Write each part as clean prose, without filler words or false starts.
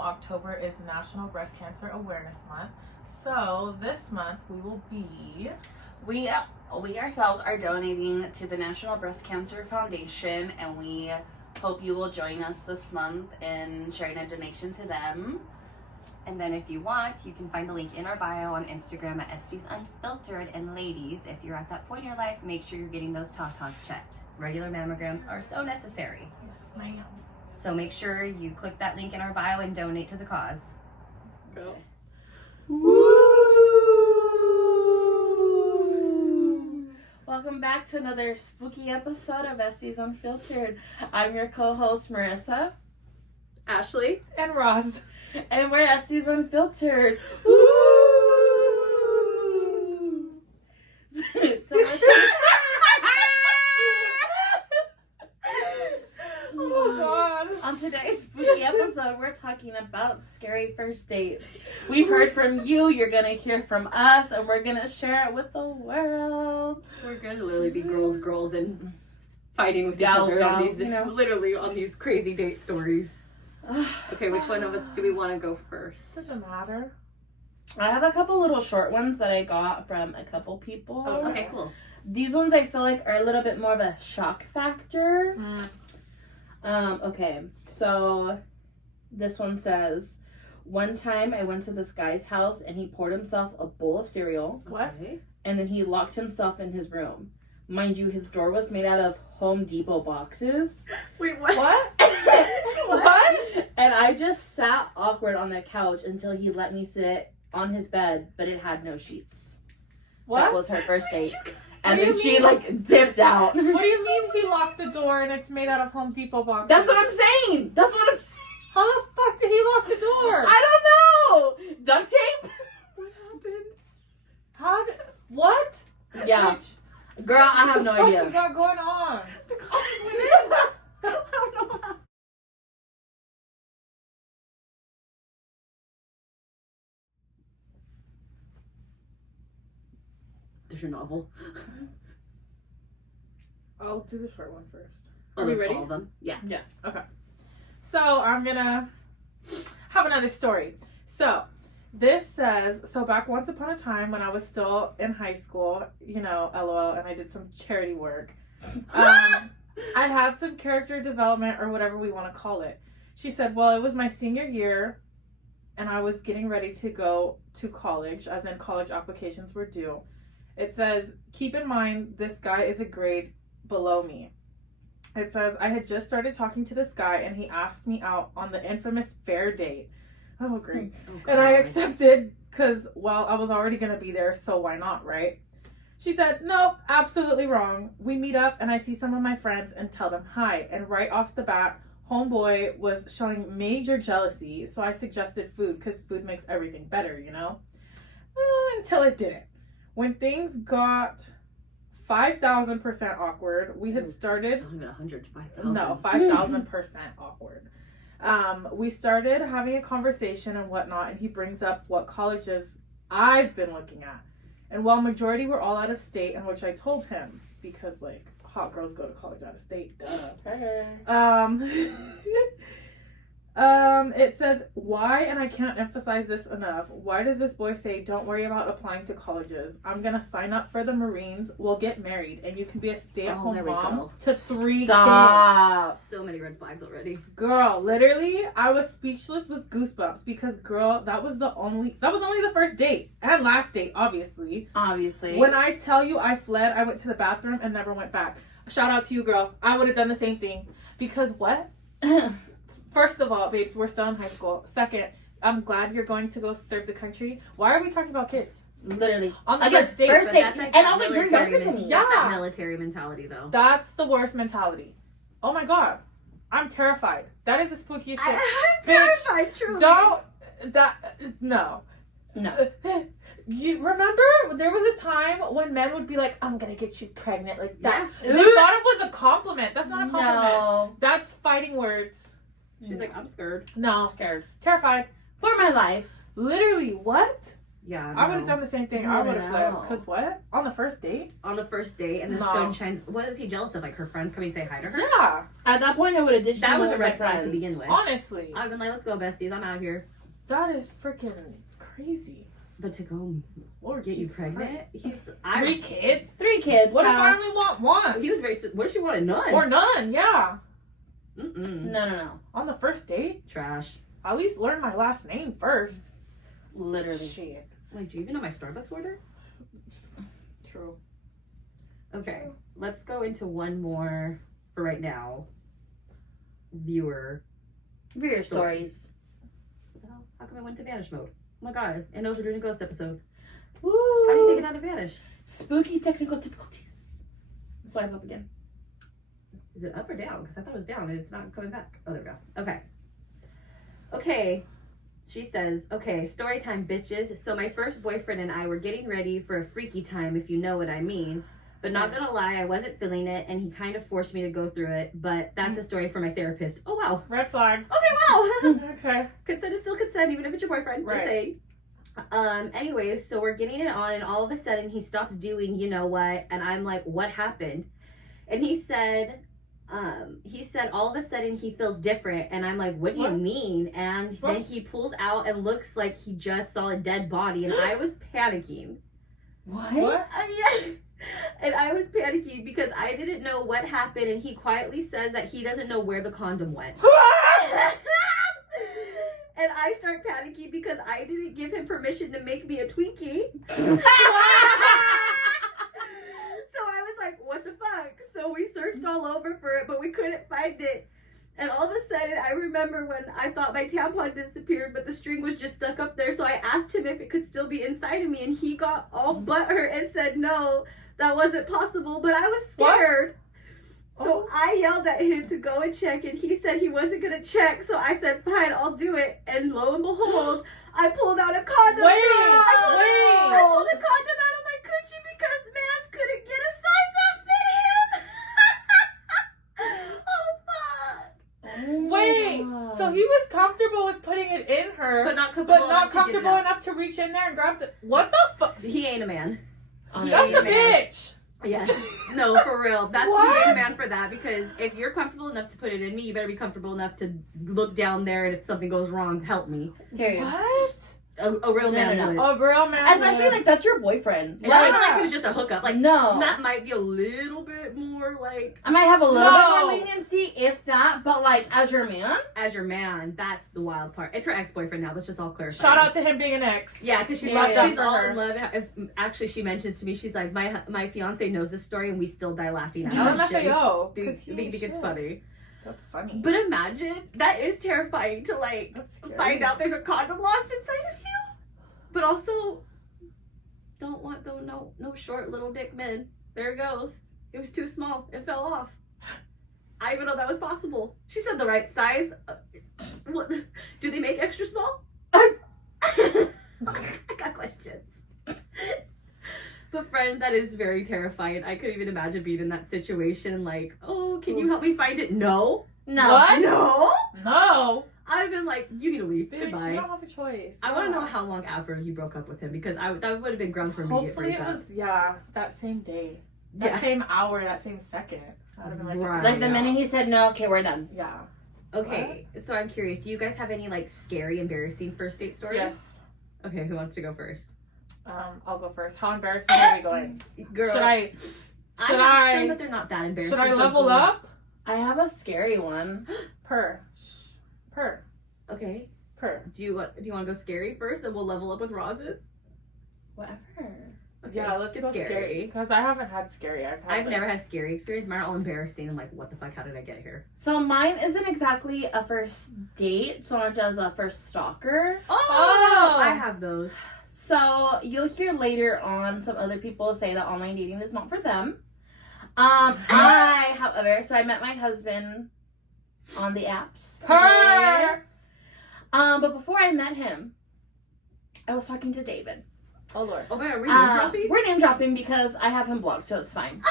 October is National Breast Cancer Awareness Month. So this month we will be... We ourselves are donating to the National Breast Cancer Foundation, and we hope you will join us this month in sharing a donation to them. And then if you want, you can find the link in our bio on Instagram at Esties Unfiltered. And ladies, if you're at that point in your life, make sure you're getting those tatas checked. Regular mammograms are so necessary. Yes, ma'am. So make sure you click that link in our bio and donate to the cause. Go. Woo! Welcome back to another spooky episode of Esties Unfiltered. I'm your co-host, Marissa. Ashley. And Roz. And we're Esties Unfiltered. Woo! So Oh God. on today's spooky episode, we're talking about scary first dates. We've heard from you, you're gonna hear from us, and we're gonna share it with the world. We're gonna literally be girls and fighting with Gals, each other on gals, these, you know. literally on these crazy date stories. Okay, which one of us do we want to go first? Doesn't matter. I have a couple little short ones that I got from a couple people. Oh, okay, cool. These ones I feel like are a little bit more of a shock factor. Okay, so this one says, one time I went to this guy's house and he poured himself a bowl of cereal. What? Okay. And then he locked himself in his room. Mind you, his door was made out of Home Depot boxes. Wait, what? What? What? And I just sat awkward on the couch until he let me sit on his bed, but it had no sheets. What? That was her first date. And What do then you she mean? like dipped out. What do you mean he locked the door and it's made out of Home Depot boxes? That's what I'm saying. That's what I'm saying. How the fuck did he lock the door? I don't know. Duct tape? What happened? How did... What? Yeah. Bitch, Girl, I have no what the fuck idea. you got going on? The cops went in. I don't know how. There's your novel. I'll do the short one first. Oh, Are we that's ready? all of them? Yeah. So I'm gonna have another story. So this says, so back once upon a time when I was still in high school, you know, LOL, and I did some charity work. I had some character development or whatever we want to call it. She said, well, it was my senior year and I was getting ready to go to college, as in college applications were due. It says, keep in mind, this guy is a grade below me. It says, I had just started talking to this guy and he asked me out on the infamous fair date. Oh, great. Oh, And I God. accepted because, well, I was already going to be there, so why not, right? She said, nope, absolutely wrong. We meet up and I see some of my friends and tell them hi. And right off the bat, homeboy was showing major jealousy, so I suggested food because food makes everything better, you know? Until it didn't. When things got 5,000% awkward, we had started... Oh, 105,000. No, 5,000% awkward. We started having a conversation and whatnot, and he brings up what colleges I've been looking at. And while majority were all out of state, in which I told him, because, like, hot girls go to college out of state, duh. It says, why, and I can't emphasize this enough, why does this boy say, don't worry about applying to colleges. I'm going to sign up for the Marines, we'll get married, and you can be a stay-at-home there we mom go. to 3 kids. Stop. So many red flags already. Girl, literally, I was speechless with goosebumps because, girl, that was only the first date and last date, obviously. Obviously. When I tell you I fled, I went to the bathroom and never went back. Shout out to you, girl. I would have done the same thing. Because what? First of all, babes, we're still in high school. Second, I'm glad you're going to go serve the country. Why are we talking about kids? Literally. On the Again, first date. first But date. that's like And that I was like, you're military younger than men- me. Yeah. That's that military mentality, though. That's the worst mentality. Oh my God. I'm terrified. That is the spookiest shit. I'm Bitch, terrified, truly. No. No. You remember there was a time when men would be like, I'm gonna get you pregnant, like that. Yeah. They thought it was a compliment. That's not a compliment. No. That's fighting words. She's like, I'm scared. No. Scared. Terrified. For my life. Literally, what? Yeah. I would have no. done the same thing. No, I no, would have no. flipped. Cause what? On the first date? On the first date, and then No. sunshine. What was he jealous of? Like her friends coming to say hi to her? Yeah. At that point, I would have ditched That him was a with my red flag to friends. begin with. Honestly, I've been like, let's go, besties. I'm out of here. that is freaking crazy. But to go Lord get Jesus you pregnant, Christ. he's 3 kids? 3 kids. What if I pass. only want one? He was very. What if she wanted none? Or none? Yeah. Mm-mm. No. On the first date, Trash. at least learn my last name first. Literally. Shit. Like, do you even know my Starbucks order? True. Okay, let's go into one more for right now. Viewer. Viewer stories. What the hell? How come I went to vanish mode? Oh my god, it knows we're doing a ghost episode. Woo. How do you take it out of vanish? Spooky technical difficulties. Swipe up again. Is it up or down? Because I thought it was down and it's not coming back. Oh, there we go. Okay. Okay. She says, okay, story time, bitches. So my first boyfriend and I were getting ready for a freaky time, if you know what I mean. But not gonna lie, I wasn't feeling it, and he kind of forced me to go through it. But that's a story for my therapist. Oh, wow. Red flag. Okay, wow. Okay. Consent is still consent, even if it's your boyfriend. Just Right. saying. Anyways, so we're getting it on, and all of a sudden he stops doing you know what, and I'm like, what happened? And he said all of a sudden he feels different, and I'm like, what do you What? mean? And What? then he pulls out and looks like he just saw a dead body, and I was panicking. What? What? Yeah. And I was panicking because I didn't know what happened, and he quietly says that he doesn't know where the condom went. And I start panicking because I didn't give him permission to make me a Twinkie. So I was like, what the fuck? So we searched all over for it, but we couldn't find it. And all of a sudden, I remember when I thought my tampon disappeared, but the string was just stuck up there. So I asked him if it could still be inside of me, and he got all butthurt and said, no, that wasn't possible. But I was scared. So I yelled at him to go and check, and he said he wasn't going to check. So I said, fine, I'll do it. And lo and behold, I pulled out a condom. Wait, I pulled a condom out of my coochie because mans couldn't get a size that fit him. Oh, fuck. Wait. So he was comfortable with putting it in her, But not but comfortable, not comfortable enough. enough to reach in there and grab the. What the fuck? He ain't a man. That's a man. bitch. Yeah. No, for real. That's What? he ain't a man for that, because if you're comfortable enough to put it in me, you better be comfortable enough to look down there, and if something goes wrong, help me. Period. What? A real man No. would. A real man. Especially would. like that's your boyfriend. It's not Like, like it was just a hookup. Like, no. that might be a little bit more like, I might have a little No. bit more leniency, if that, but like as your man, as your man, that's the wild part. It's her ex-boyfriend now. Let's just all clarify. Shout out to him being an ex. Yeah, because she's, Yeah, like, yeah. she's all in love. Actually, she mentions to me, she's like, my fiance knows this story, and we still die laughing at her shit. LMFAO. They 'cause he think ain't it's shit. funny. That's funny. But imagine, that is terrifying to like That's scary. find out there's a condom lost inside of you. But also, don't want no short little dick men. There it goes. It was too small. It fell off. I didn't even know that was possible. She said the right size. What? Do they make extra small? I got questions. But friend, that is very terrifying. I couldn't even imagine being in that situation. Like, oh, can you help me find it? No. no. What? No. No. I'd have been like, you need to leave. Bitch, Goodbye. you don't have a choice. I want to Yeah. know how long after you broke up with him, because that would have been grounds for immediate Hopefully it breakup. was, that same day. That Yeah. same hour, that same second. I would have been like, Right. Like the minute he said no, okay, we're done. Yeah. Okay, so I'm curious. Do you guys have any like scary, embarrassing first date stories? Yes. Okay, who wants to go first? I'll go first. How embarrassing are we going? Girl, Should I have I- some, but they're not that embarrassing. should I so level go- up? I have a scary one. Per. Okay. Per. Do you want to go scary first, and we'll level up with Roz's? Whatever. Okay. Yeah, let's get go scary. Because I haven't had scary. I've never had scary experience. Mine are all embarrassing. I'm like, what the fuck? How did I get here? So mine isn't exactly a first date so much as a first stalker. Oh, I have those. So you'll hear later on some other people say that online dating is not for them. However, so I met my husband on the apps. Per. But before I met him, I was talking to David. Oh, Lord. Oh my god, we're name dropping? We're name dropping because I have him blocked, so it's fine.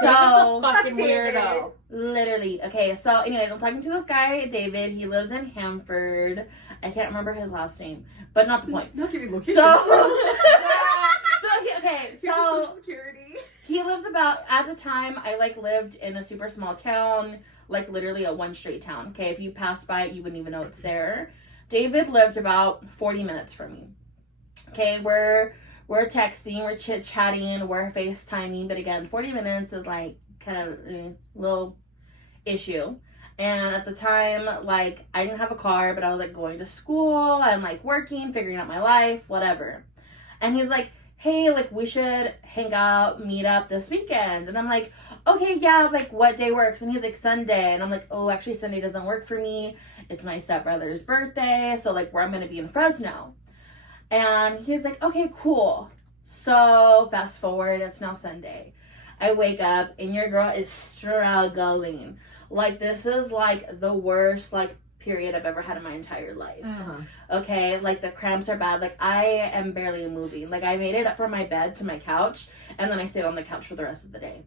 David's a So fucking fuck David. weirdo. literally, okay. So anyways, I'm talking to this guy, David. He lives in Hamford. I can't remember his last name, but not the point. Not giving location. So Okay, Here's the so Social Security. he lives about, at the time, I like lived in a super small town, like literally a one straight town. Okay, if you passed by it, you wouldn't even know it's there. David lived about 40 minutes from me. Okay, we're texting, we're chit-chatting, we're FaceTiming, but again, 40 minutes is like kind of a little issue. And at the time, like, I didn't have a car, but I was like going to school and like working, figuring out my life, whatever. And he's like, hey, like, we should hang out, meet up this weekend. And I'm like, okay, yeah, like, what day works? And he's like, Sunday. And I'm like, oh, actually, Sunday doesn't work for me. It's my stepbrother's birthday, so like, where I'm gonna be in Fresno. And he's like, okay, cool. So fast forward, it's now Sunday. I wake up and your girl is struggling. Like, this is like the worst like period I've ever had in my entire life. Okay, like the cramps are bad. Like, I am barely moving. Like, I made it up from my bed to my couch, and then I stayed on the couch for the rest of the day.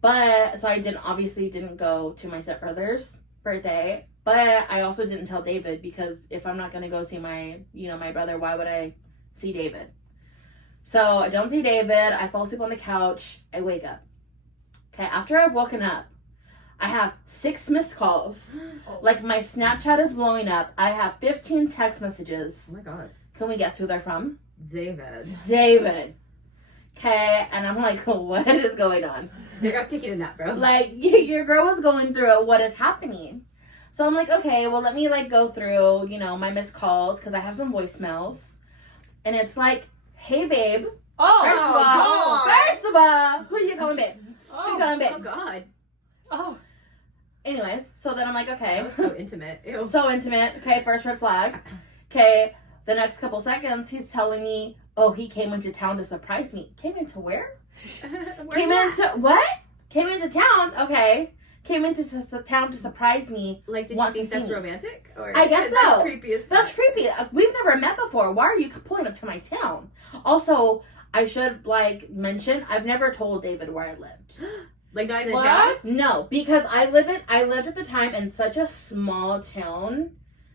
But so I didn't go to my stepbrother's birthday. But I also didn't tell David, because if I'm not gonna go see my brother, why would I see David? So I don't see David. I fall asleep on the couch. I wake up. Okay, after I've woken up, I have 6 missed calls. Like, my Snapchat is blowing up. I have 15 text messages. Oh my god. Can we guess who they're from? David. Okay, and I'm like, what is going on? Your girl's taking a nap, bro. Like, your girl was going through it. What is happening? So I'm like, okay, well, let me like go through, my missed calls, because I have some voicemails. And it's like, hey, babe. First of all, who you calling, babe? Who you calling, babe? Oh god. Oh. Anyways, so then I'm like, okay. That was so intimate. Ew. So intimate. Okay, first red flag. Okay, the next couple seconds, he's telling me, oh, he came into town to surprise me. Came into where? Came into town. Okay. Came into town to surprise me. Like, did you Wants think to see that's me. romantic? Or I guess so. That's creepy as fuck. That's creepy. We've never met before. Why are you pulling up to my town? Also, I should like mention, I've never told David where I lived. Like, not in the What? town? No, because I lived at the time in such a small town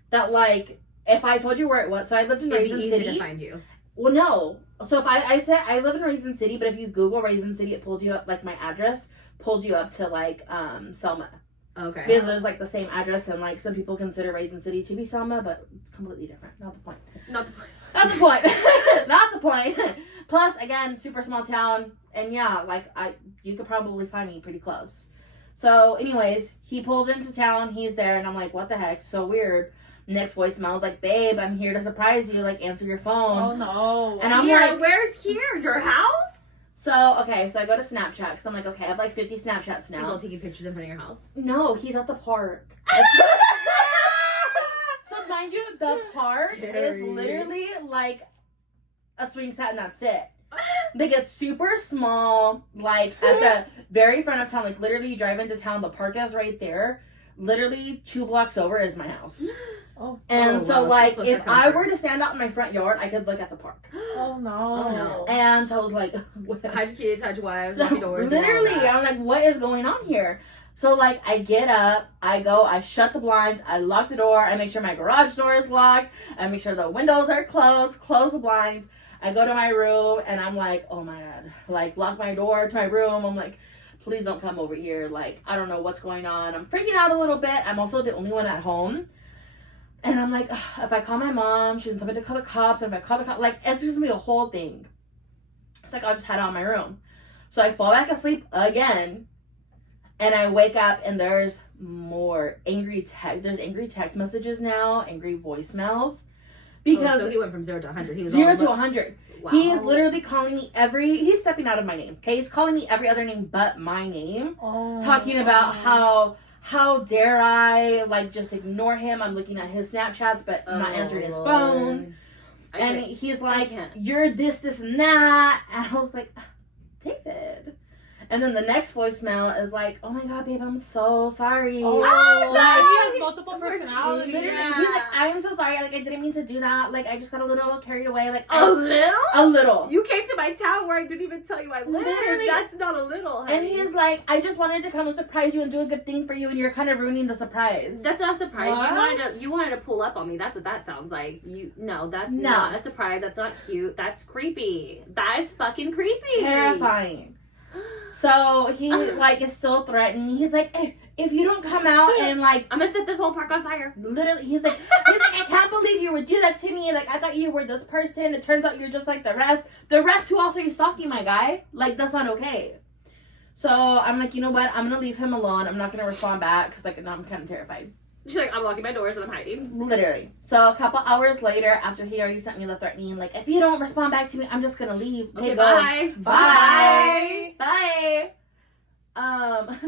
that, like, if I told you where it was, so I lived in It'd be Raisin easy City. to find you. Well, no. So if I said I live in Raisin City, but if you Google Raisin City, it pulled you up, like, my address pulled you up to like Selma. Okay. Because there's like the same address, and like some people consider Raisin City to be Selma, but it's completely different. Not the point. Not the point. Not the point. Not the point. Plus, again, super small town, and yeah, like you could probably find me pretty close. So, anyways, he pulls into town. He's there, and I'm like, what the heck? So weird. Next voicemail is like, babe, I'm here to surprise you. Like, answer your phone. Oh no. And I'm Here, like, where's here? Your house? so okay, so I go to Snapchat because I'm like, okay, I have like 50 Snapchats He's now. all taking pictures in front of your house. No, he's at the park. So mind you, the park is Scary. literally like a swing set, and that's it. They get super small, like at the very front of town. Like literally, you drive into town, the park is right there. Literally 2 blocks over is my house. Oh. And Oh, so, wow. like, Closer if I comfort. were to stand out in my front yard, I could look at the park. Oh no. Oh, no. And so I was like, Hide your kids, hide your wives, so lock your doors. and all literally, that. I'm like, what is going on here? So, like, I get up, I go, I shut the blinds, I lock the door, I make sure my garage door is locked, I make sure the windows are closed, close the blinds. I go to my room, and I'm like, oh my god. Like, lock my door to my room. I'm like, please don't come over here. Like, I don't know what's going on. I'm freaking out a little bit. I'm also the only one at home. And I'm like, if I call my mom, she's going to call the cops. And if I call the cops, like, it's just going to be a whole thing. It's like, I'll just head out of my room. So I fall back asleep again. And I wake up, and there's more angry text. There's angry text messages now, angry voicemails. Because so he went from 0 to 100. He was 0 all to about- 100. Wow. He is literally calling me he's stepping out of my name. Okay, he's calling me every other name but my name. Oh. Talking about how dare I like just ignore him. I'm looking at his Snapchats but not answering his Lord. phone. I And can't- he's I like, can't. you're this and that. And I was like, David. And then the next voicemail is like, oh my god, babe, I'm so sorry. Oh, Like, he has multiple personalities. Literally, Yeah. he's like, I'm so sorry. Like, I didn't mean to do that. Like, I just got a little carried away. Like, A little? a little. You came to my town where I didn't even tell you I lived. Literally. That's not a little, honey. And he's like, I just wanted to come and surprise you and do a good thing for you, and you're kind of ruining the surprise. That's not a surprise. What? You wanted to pull up on me. That's what that sounds like. That's No. not a surprise. That's not cute. That's creepy. That is fucking creepy. Terrifying. So he like is still threatening. He's like, if you don't come out and like, I'm gonna set this whole park on fire. literally, he's like, I can't believe you would do that to me. Like, I thought you were this person. It turns out you're just like the rest. The rest who also you stalking, my guy. Like, that's not okay. So I'm like, you know what? I'm gonna leave him alone. I'm not gonna respond back because like now I'm kind of terrified. She's like, I'm locking my doors and I'm hiding. Literally. So a couple hours later, after he already sent me the threatening, like, if you don't respond back to me, I'm just gonna leave. Okay, go. bye. Bye. Bye.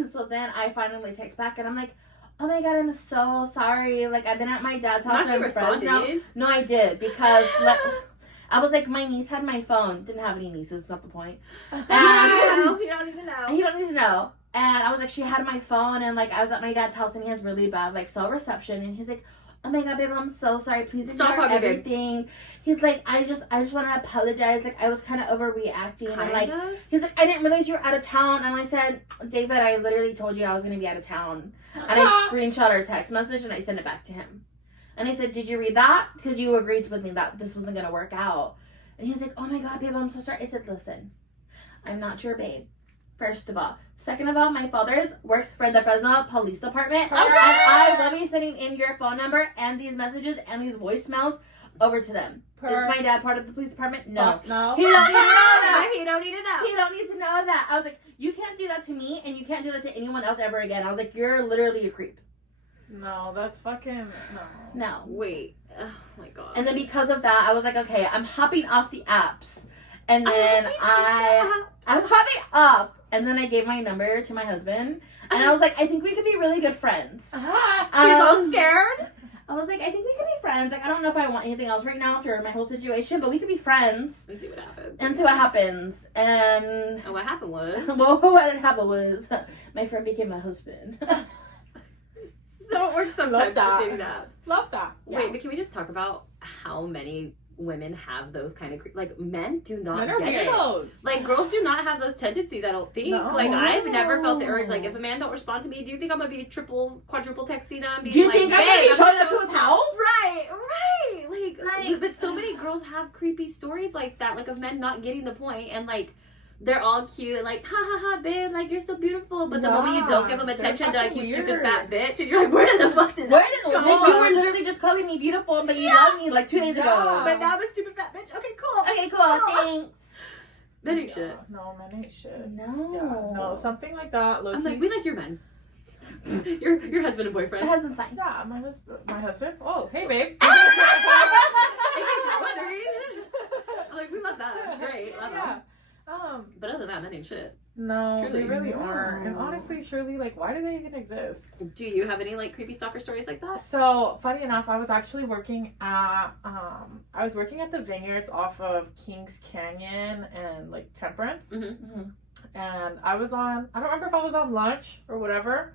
So then I finally text back and I'm like, oh my god, I'm so sorry. Like, I've been at my dad's house Not she in Fresno. responded. No, I did because I was like, my niece had my phone. Didn't have any nieces, not the point. And You don't even know. you don't need to know. And I was like, she had my phone, and like I was at my dad's house, and he has really bad like cell reception, and he's like, oh my god, babe, I'm so sorry. Please Stop ignore hugging, babe. everything. He's like, I just want to apologize. Like, I was kind of overreacting, and like, Kinda? he's like, I didn't realize you were out of town. And I said, David, I literally told you I was gonna be out of town, and I screenshot our text message and I sent it back to him, and I said, did you read that? Because you agreed with me that this wasn't gonna work out. And he's like, oh my god, babe, I'm so sorry. I said, listen, I'm not your babe. First of all. Second of all, my father works for the Fresno Police Department. Okay. And I will be sending in your phone number and these messages and these voicemails over to them. Is my dad part of the police department? No. No. He don't need to know that. He don't need to know. He don't need to know that. I was like, you can't do that to me and you can't do that to anyone else ever again. I was like, you're literally a creep. No, that's fucking no. No. Wait. Oh my god. And then because of that, I was like, okay, I'm hopping off the apps. And then I'm hopping up. And then I gave my number to my husband. And I was like, I think we could be really good friends. She's all scared. I was like, I think we could be friends. Like, I don't know if I want anything else right now after my whole situation, but we could be friends Let's see what happens. and see what happens. And And what happened was. well, what had happened was my friend became my husband. So it works Love sometimes that. with dating apps. Love that. Wait, but can we just talk about how many women have those kind of like men do not Men are get it. weirdos. Like girls do not have those tendencies. I don't think. No. Like I've never felt the urge. Like if a man don't respond to me, do you think I'm gonna be triple, quadruple texting him? Being Do you like, think I'm gonna be "Babe, showing up so- to his house? Right. Like, but so many girls have creepy stories like that, like of men not getting the point, and like they're all cute, and like ha ha ha, babe, like you're so beautiful. But the moment you don't give them they're attention, they're like fucking you stupid weird. fat bitch, and you're like, where did the fuck did Where that did go? like, you were literally just calling me beautiful, but you love me like 2 days ago. Yeah. But now I'm a stupid fat bitch. Okay, cool. Okay, cool. Thanks. Men ain't shit. No, men ain't shit. No. Yeah, no, something like that. I'm like, we like your men. your husband and My boyfriend. husband's fine. Yeah, my husband. Oh, hey, babe. In case you're wondering. I'm like, we love that. Great. Love Yeah. them. But other than that, that ain't shit. No, Truly. they really No. aren't. And honestly, Shirley, like, why do they even exist? Do you have any like creepy stalker stories like that? So, funny enough, I was actually working at the vineyards off of Kings Canyon and like Temperance. Mm-hmm. And I don't remember if I was on lunch or whatever,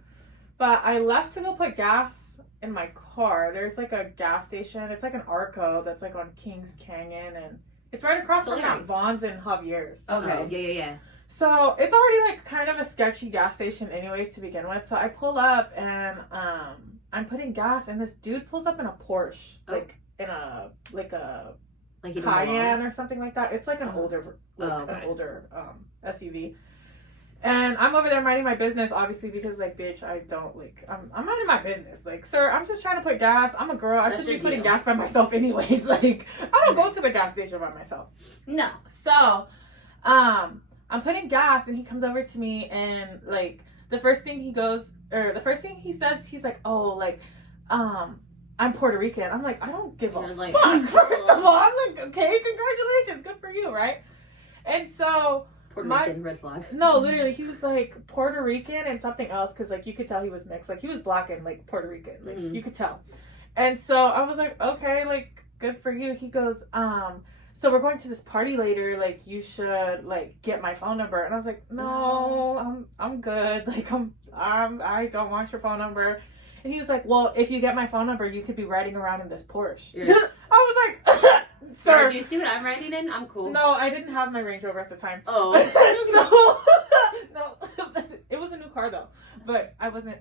but I left to go put gas in my car. There's like a gas station. It's like an Arco that's like on Kings Canyon, and it's right across from Totally. that Vaughn's and Javier's. Okay. Oh, yeah. So it's already like kind of a sketchy gas station anyways to begin with. So I pull up and I'm putting gas, and this dude pulls up in a Porsche, Oh. like in a Like you don't Cayenne or something like that. It's like an older SUV. And I'm over there minding my business, obviously, because like, bitch, I don't like. I'm minding my business, like, sir. I'm just trying to put gas. I'm a girl. I That's should be just putting you. gas by myself, anyways. Like, I don't go to the gas station by myself. No. So, I'm putting gas, and he comes over to me, and like the first thing he says, he's like, "Oh, like, I'm Puerto Rican." I'm like, I don't give a You're like, fuck. "Oh." First of all, I'm like, okay, congratulations, good for you, right? And so, Puerto My- Rican red flag. no, literally, he was like Puerto Rican and something else, because like you could tell he was mixed. Like he was black and like Puerto Rican, like Mhm. you could tell. And so I was like, okay, like good for you. He goes, so we're going to this party later, like you should like get my phone number. And I was like, no, I'm good. Like I don't want your phone number. And he was like, well, if you get my phone number, you could be riding around in this Porsche. I was like, sir. Do you see what I'm riding in? I'm cool. No, I didn't have my Range Rover at the time. Oh. No, it was a new car though. But I wasn't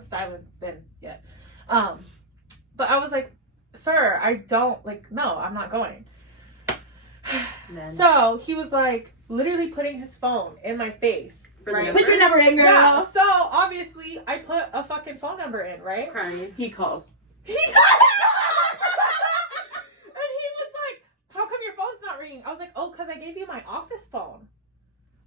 styling then yet. But I was like, sir, I don't, like, no, I'm not going. Men. So he was like literally putting his phone in my face. For the Right? number? Put your number in, girl. Yeah, so obviously I put a fucking phone number in, right? Crying. He calls. And he was like, how come your phone's not ringing? I was like, oh, because I gave you my office phone.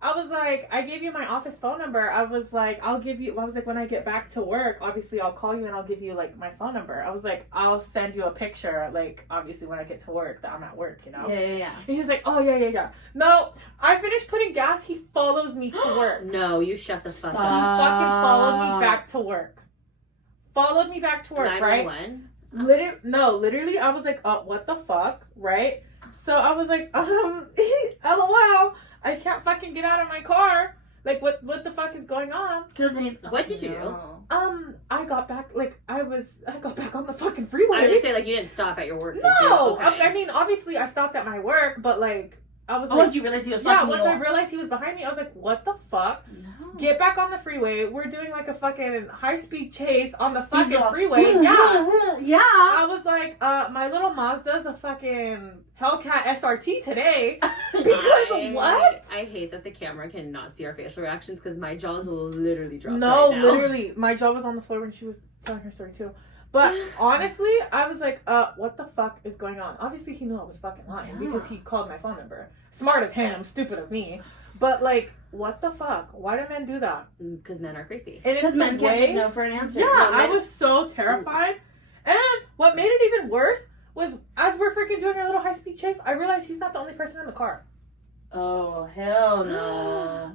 I was like, I gave you my office phone number. I was like, when I get back to work, obviously I'll call you and I'll give you like my phone number. I was like, I'll send you a picture, like obviously when I get to work that I'm at work, you know? Yeah. And he was like, oh, yeah. No, I finished putting gas. He follows me to work. No, you shut the fuck He up. fucking followed me back to work. Right? 911? Literally, I was like, what the fuck, right? So I was like, LOL, I can't fucking get out of my car. Like, what the fuck is going on? What did you do? I got back, I got back on the fucking freeway. I was gonna say, like, you didn't stop at your work, did you? No! Okay. I mean, obviously, I stopped at my work, but, like, I was Once you realized he was fucking once I realized he was behind me, I was like, what the fuck? No. Get back on the freeway. We're doing, like, a fucking high-speed chase on the fucking He's all, freeway. Yeah. Yeah. I was like, my little Mazda's a fucking Hellcat SRT today. Because what? I hate that the camera cannot see our facial reactions because my jaws will literally drop. No, right now. literally. My jaw was on the floor when she was telling her story too. But honestly, I was like, what the fuck is going on? Obviously, he knew I was fucking lying because he called my phone number. Smart of him, stupid of me. But like, what the fuck? Why do men do that? Because men are creepy. And it's Because men the can't way- take no for an answer. Yeah, No, I men- was so terrified. And what made it even worse was as we're freaking doing our little high-speed chase, I realized he's not the only person in the car. Oh, hell no.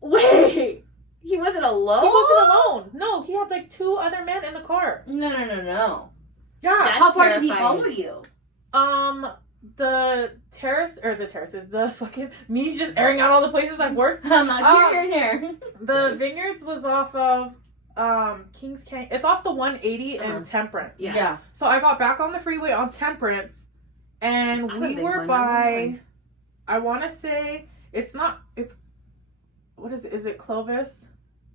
Wait, he wasn't alone. He wasn't alone. No, he had like 2 other men in the car. No. Yeah. That's How far did he terrifying. follow you? The terraces, the fucking, me just airing out all the places I've worked. I'm like, here. The Vineyards was off of, Kings Canyon. It's off the 180 and Temperance. Yeah. So I got back on the freeway on Temperance, and I'm a we big were one, by, I want to say, what is it? Is it Clovis,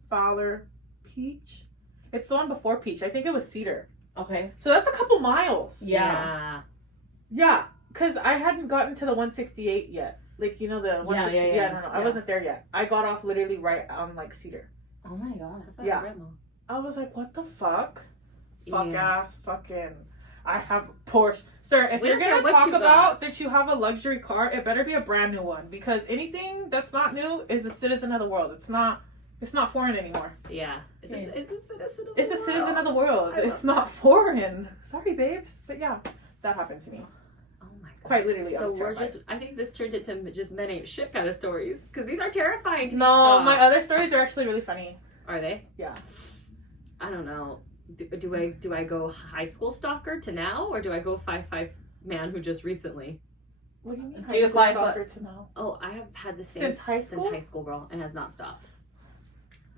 Fowler, Peach? It's the one before Peach. I think it was Cedar. Okay. So that's a couple miles. Yeah. Yeah, because I hadn't gotten to the 168 yet. Like, you know, the 168. Yeah. I don't know. I wasn't there yet. I got off literally right on, like, Cedar. Oh my god. That's my Yeah. grandma. I was like, what the fuck? Fuck Yeah. ass, fucking. I have Porsche. Sir, if We you're don't care going to what talk you about that you have a luxury car, it better be a brand new one. Because anything that's not new is a citizen of the world. It's not foreign anymore. Yeah. It's a citizen of It's a citizen of the world. It's not foreign. Sorry, babes. But yeah, that happened to me. Oh my god. Quite literally, I So was we're terrified. I think this turned into just men ain't shit kind of stories. Because these are terrifying to me. No, Stop. my other stories are actually really funny. Are they? Yeah. I don't know. Do I go high school stalker to now, or do I go 5'5" man who just recently? What do you mean? Do you high school 5 stalker to now? Oh, I have had the same Since high school? high school girl and has not stopped.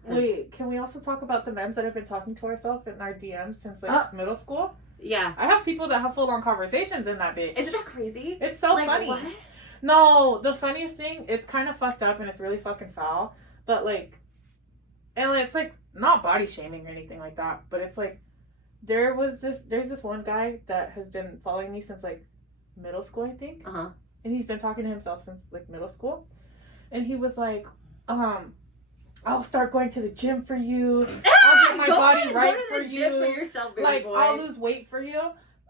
Wait, can we also talk about the men that have been talking to ourselves in our DMs since like middle school? Yeah. I have people that have full on conversations in that bitch. Isn't that crazy? It's so Like, funny. what? No, the funniest thing, it's kind of fucked up and it's really fucking foul. But like, and it's like not body shaming or anything like that. But it's like, there's this one guy that has been following me since like middle school, I think. Uh-huh. And he's been talking to himself since like middle school. And he was like, I'll start going to the gym for you. I'll get my body right for you. Gym for yourself, baby Like, boy. I'll lose weight for you.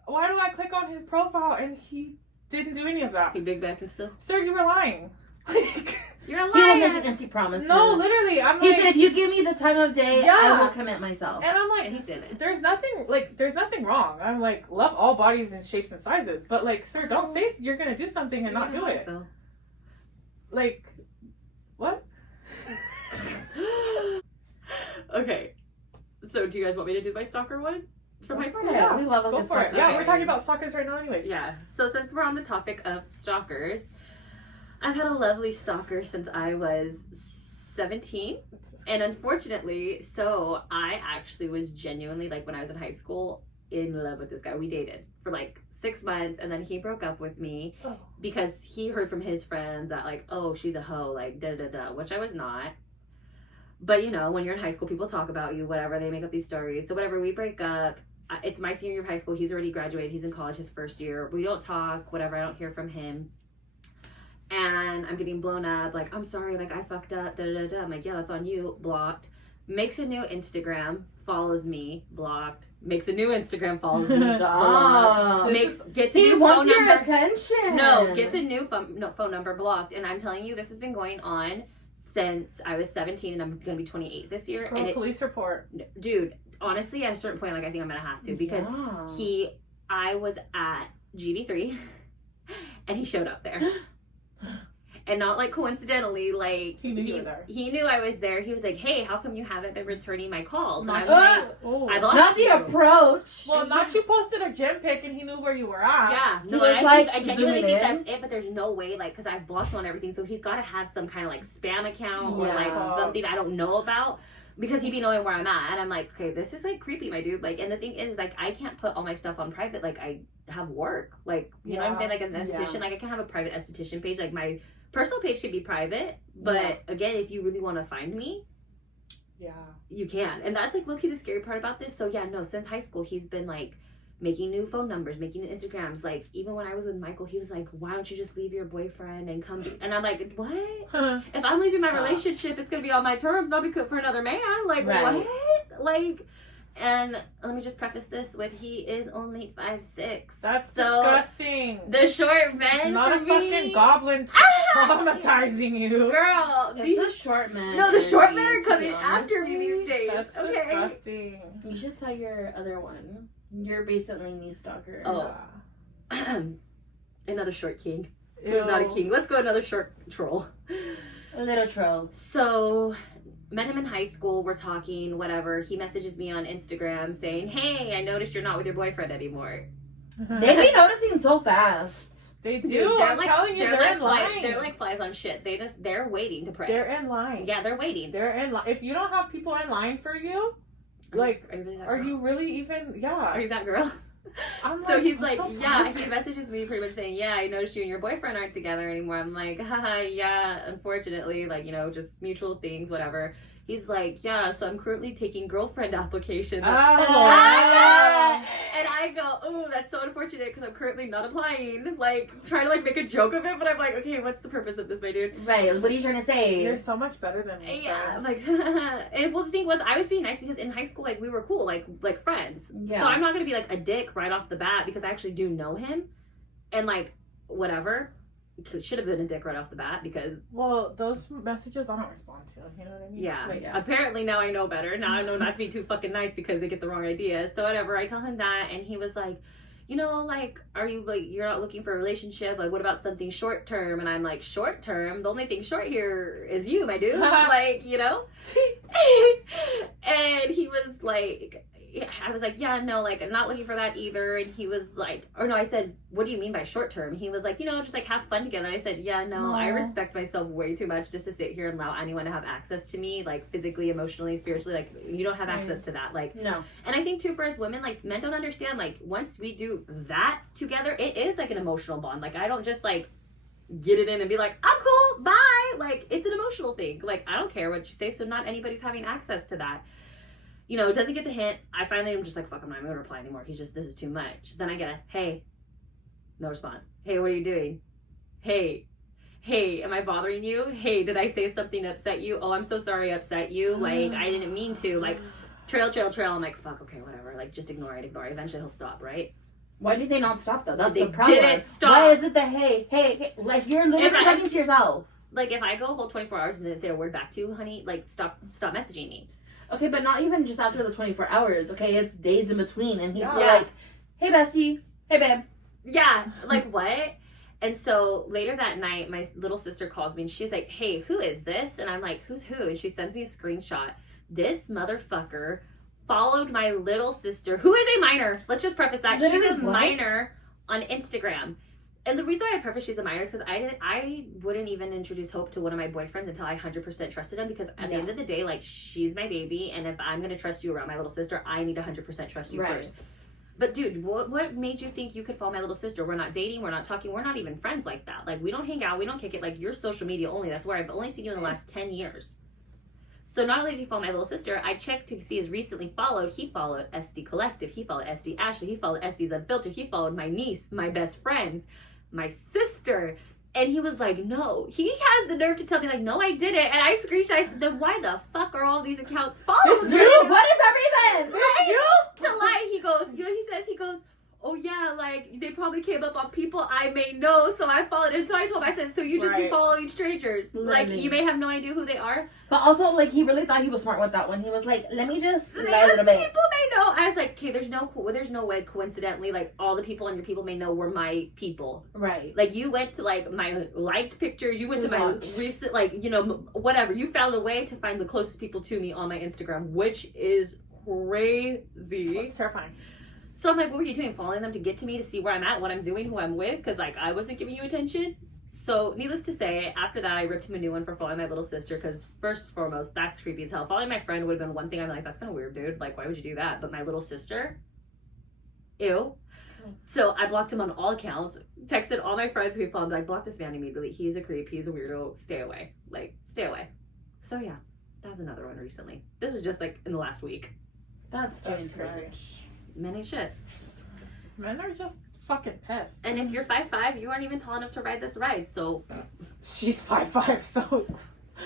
Why do I click on his profile and he didn't do any of that? He big back and still. Sir, you were lying. Like, You're a He will liar. make empty promises. no, literally. I'm He like, said, if you give me the time of day, I Yeah. will commit myself. and I'm like, And he didn't. there's nothing wrong. I'm like, love all bodies and shapes and sizes. But like, sir, don't say you're going to do something and not do it. Though. Like, what? Okay. So do you guys want me to do my stalker one? from high school? Yeah, we love a Go good for it. stalker. Yeah, Okay. we're talking about stalkers right now, anyways. Yeah. So since we're on the topic of stalkers, I've had a lovely stalker since I was 17. And unfortunately, so I actually was genuinely, like, when I was in high school, in love with this guy. We dated for like 6 months, and then he broke up with me because he heard from his friends that, like, oh, she's a hoe, like, da da da, which I was not. But, you know, when you're in high school, people talk about you, whatever, they make up these stories. So whatever, we break up. It's my senior year of high school. He's already graduated. He's in college, his first year. We don't talk, whatever. I don't hear from him. And I'm getting blown up. Like, I'm sorry. Like, I fucked up. Da, da, da, da. I'm like, yeah, that's on you. Blocked. Makes a new Instagram. Follows me. Blocked. Makes a new Instagram. Follows me. Blocked. Stop. Gets a He new wants phone your number. attention. No, gets a new phone number. Blocked. And I'm telling you, this has been going on since I was 17, and I'm going to be 28 this year. Girl, And police report. dude, honestly, at a certain point, like, I think I'm going to have to, because I was at GB3 and he showed up there. And not, like, coincidentally, like, He knew you were there. He knew I was there. He was like, hey, how come you haven't been returning my calls? And I was Not like, oh. I blocked Not the you. approach. Well, not you posted a gym pic and he knew where you were at. Yeah, He no, was and like, I genuinely zoom think in. that's it, but there's no way, like, because I've blocked him on everything, so he's got to have some kind of, like, spam account or, like, Yeah. something I don't know about, because he'd be knowing where I'm at, and I'm like, okay, this is, like, creepy, my dude, like, and the thing is, like, I can't put all my stuff on private, like, I have work, like, you know what I'm saying, like, as an esthetician, like, I can't have a private esthetician page, like, my personal page could be private, but, again, if you really want to find me, Yeah. you can. And that's, like, low-key the scary part about this. So, yeah, no, since high school, he's been, like, making new phone numbers, making new Instagrams. Like, even when I was with Michael, he was like, why don't you just leave your boyfriend and come and I'm like, what? If I'm leaving my Stop. relationship, it's going to be on my terms, not be for another man. Like, Right. what? Like, and let me just preface this with, he is only 5'6". That's so disgusting. the short men Not for a fucking me, goblin traumatizing you. girl. It's these- the short men. No, the short energy, men are to coming be after me honest. these days. That's Okay. disgusting. You should tell your other one. You're basically new stalker. Oh. Another short king. Yeah. Who's not a king. Let's go another short troll. A little troll. So, met him in high school. We're talking, whatever. He messages me on Instagram saying, hey, I noticed you're not with your boyfriend anymore. They be noticing so fast. They do. Dude, I'm telling you, they're in line. They're like flies on shit. They're waiting to pray. They're in line. Yeah, they're waiting. They're in line. If you don't have people in line for you, like, are you really that are girl? you really even? Yeah. Are you that girl? I'm So he's what like, the yeah, fuck? he messages me pretty much saying, yeah, I noticed you and your boyfriend aren't together anymore. I'm like, haha, yeah, unfortunately, like, you know, just mutual things, whatever. He's like, yeah, so I'm currently taking girlfriend applications. Oh, And I go, oh, that's so unfortunate because I'm currently not applying. Like, trying to, like, make a joke of it, but I'm like, okay, what's the purpose of this, my dude? Right, what are you trying to say? You're so much better than me. Yeah, I'm friend. like, and well, the thing was, I was being nice because in high school, like, we were cool, like friends. Yeah. So I'm not gonna be like a dick right off the bat because I actually do know him, and like, whatever. Should have been a dick right off the bat because Well, those messages I don't respond to. You know what I mean? yeah, Like, apparently now I know better. Now I know not to be too fucking nice because they get the wrong idea. So whatever, I tell him that, and he was like, you know, like, are you like, you're not looking for a relationship? Like, what about something short term? And I'm like, short term? The only thing short here is you, my dude. Like, you know? And he was like, I was like, yeah, no, like, I'm not looking for that either. And he was like, or no, I said, what do you mean by short term? He was like, you know, just like have fun together. And I said, yeah, no, I No. respect myself way too much just to sit here and allow anyone to have access to me, like physically, emotionally, spiritually. Like, you don't have Right. access to that. Like, No. and I think too, for us women, like, men don't understand, like, once we do that together, it is like an emotional bond. Like, I don't just like get it in and be like, I'm cool, bye. Like, it's an emotional thing. Like, I don't care what you say. So not anybody's having access to that. You know, doesn't get the hint. I finally am just like, fuck, I'm not even gonna reply anymore. He's just, this is too much. Then I get a, hey, no response. Hey, what are you doing? Hey, am I bothering you? Hey, did I say something to upset you? Oh, I'm so sorry I upset you. Like, I didn't mean to. Like, trail. I'm like, fuck, okay, whatever. Like, just ignore it. Eventually he'll stop, right? Why did they not stop though? That's They the problem. didn't stop. Why is it the hey, like you're literally If I- talking to yourself? Like, if I go a whole 24 hours and didn't say a word back to you, honey, like, stop messaging me. Okay, but not even just after the 24 hours. Okay, it's days in between, and he's still Yeah. like, hey bestie, hey babe. Yeah, like, what? And so later that night, my little sister calls me and she's like, hey, who is this? And I'm like, who's who? And she sends me a screenshot. This motherfucker followed my little sister, who is a minor. Let's just preface that. Literally, She's a what? minor on Instagram. And the reason why I preface she's a minor is because I wouldn't even introduce Hope to one of my boyfriends until I 100% trusted him, because at the end of the day, like, she's my baby, and if I'm going to trust you around my little sister, I need to 100% trust you first. But dude, what made you think you could follow my little sister? We're not dating, we're not talking, we're not even friends like that. Like, we don't hang out, we don't kick it. Like, you're social media only. That's where I've only seen you in the last 10 years. So not only did he follow my little sister, I checked to see his recently followed. He followed Estie Collective, he followed Estie Ashley, he followed Esties Unfiltered, he followed my niece, my best friends, my sister. And he was like, no. He has the nerve to tell me, like, no, I didn't. And I screenshot, I said, then why the fuck are all these accounts following This me? you? What is the reason? Right? You? To lie, he goes, you know, he goes, oh yeah, like, they probably came up on people I may know, so I followed. And so I told him, I said, so you just be following strangers. Like, Literally. you may have no idea who they are. But also, like, he really thought he was smart with that one. He was like, let me just lie a Yes, little bit. people may know. I was like, okay, there's no way coincidentally, like, all the people on your people may know were my people. Right. Like, you went to, like, my liked pictures, you went to my recent, like, you know, whatever. You found a way to find the closest people to me on my Instagram, which is crazy. It's terrifying. So I'm like, what were you doing? Following them to get to me, to see where I'm at, what I'm doing, who I'm with? Because, like, I wasn't giving you attention. So, needless to say, after that, I ripped him a new one for following my little sister, because first and foremost, that's creepy as hell. Following my friend would have been one thing. I'm like, that's kind of weird, dude. Like, why would you do that? But my little sister? Ew. So, I blocked him on all accounts, texted all my friends who followed, like, block this man immediately. He's a creep. He's a weirdo. Stay away. Like, stay away. So, yeah. That was another one recently. This was just, like, in the last week. That's That's too crazy. much. Men ain't shit. Men are just fucking pests. And if you're 5'5", you aren't even tall enough to ride this ride, so... She's 5'5", so...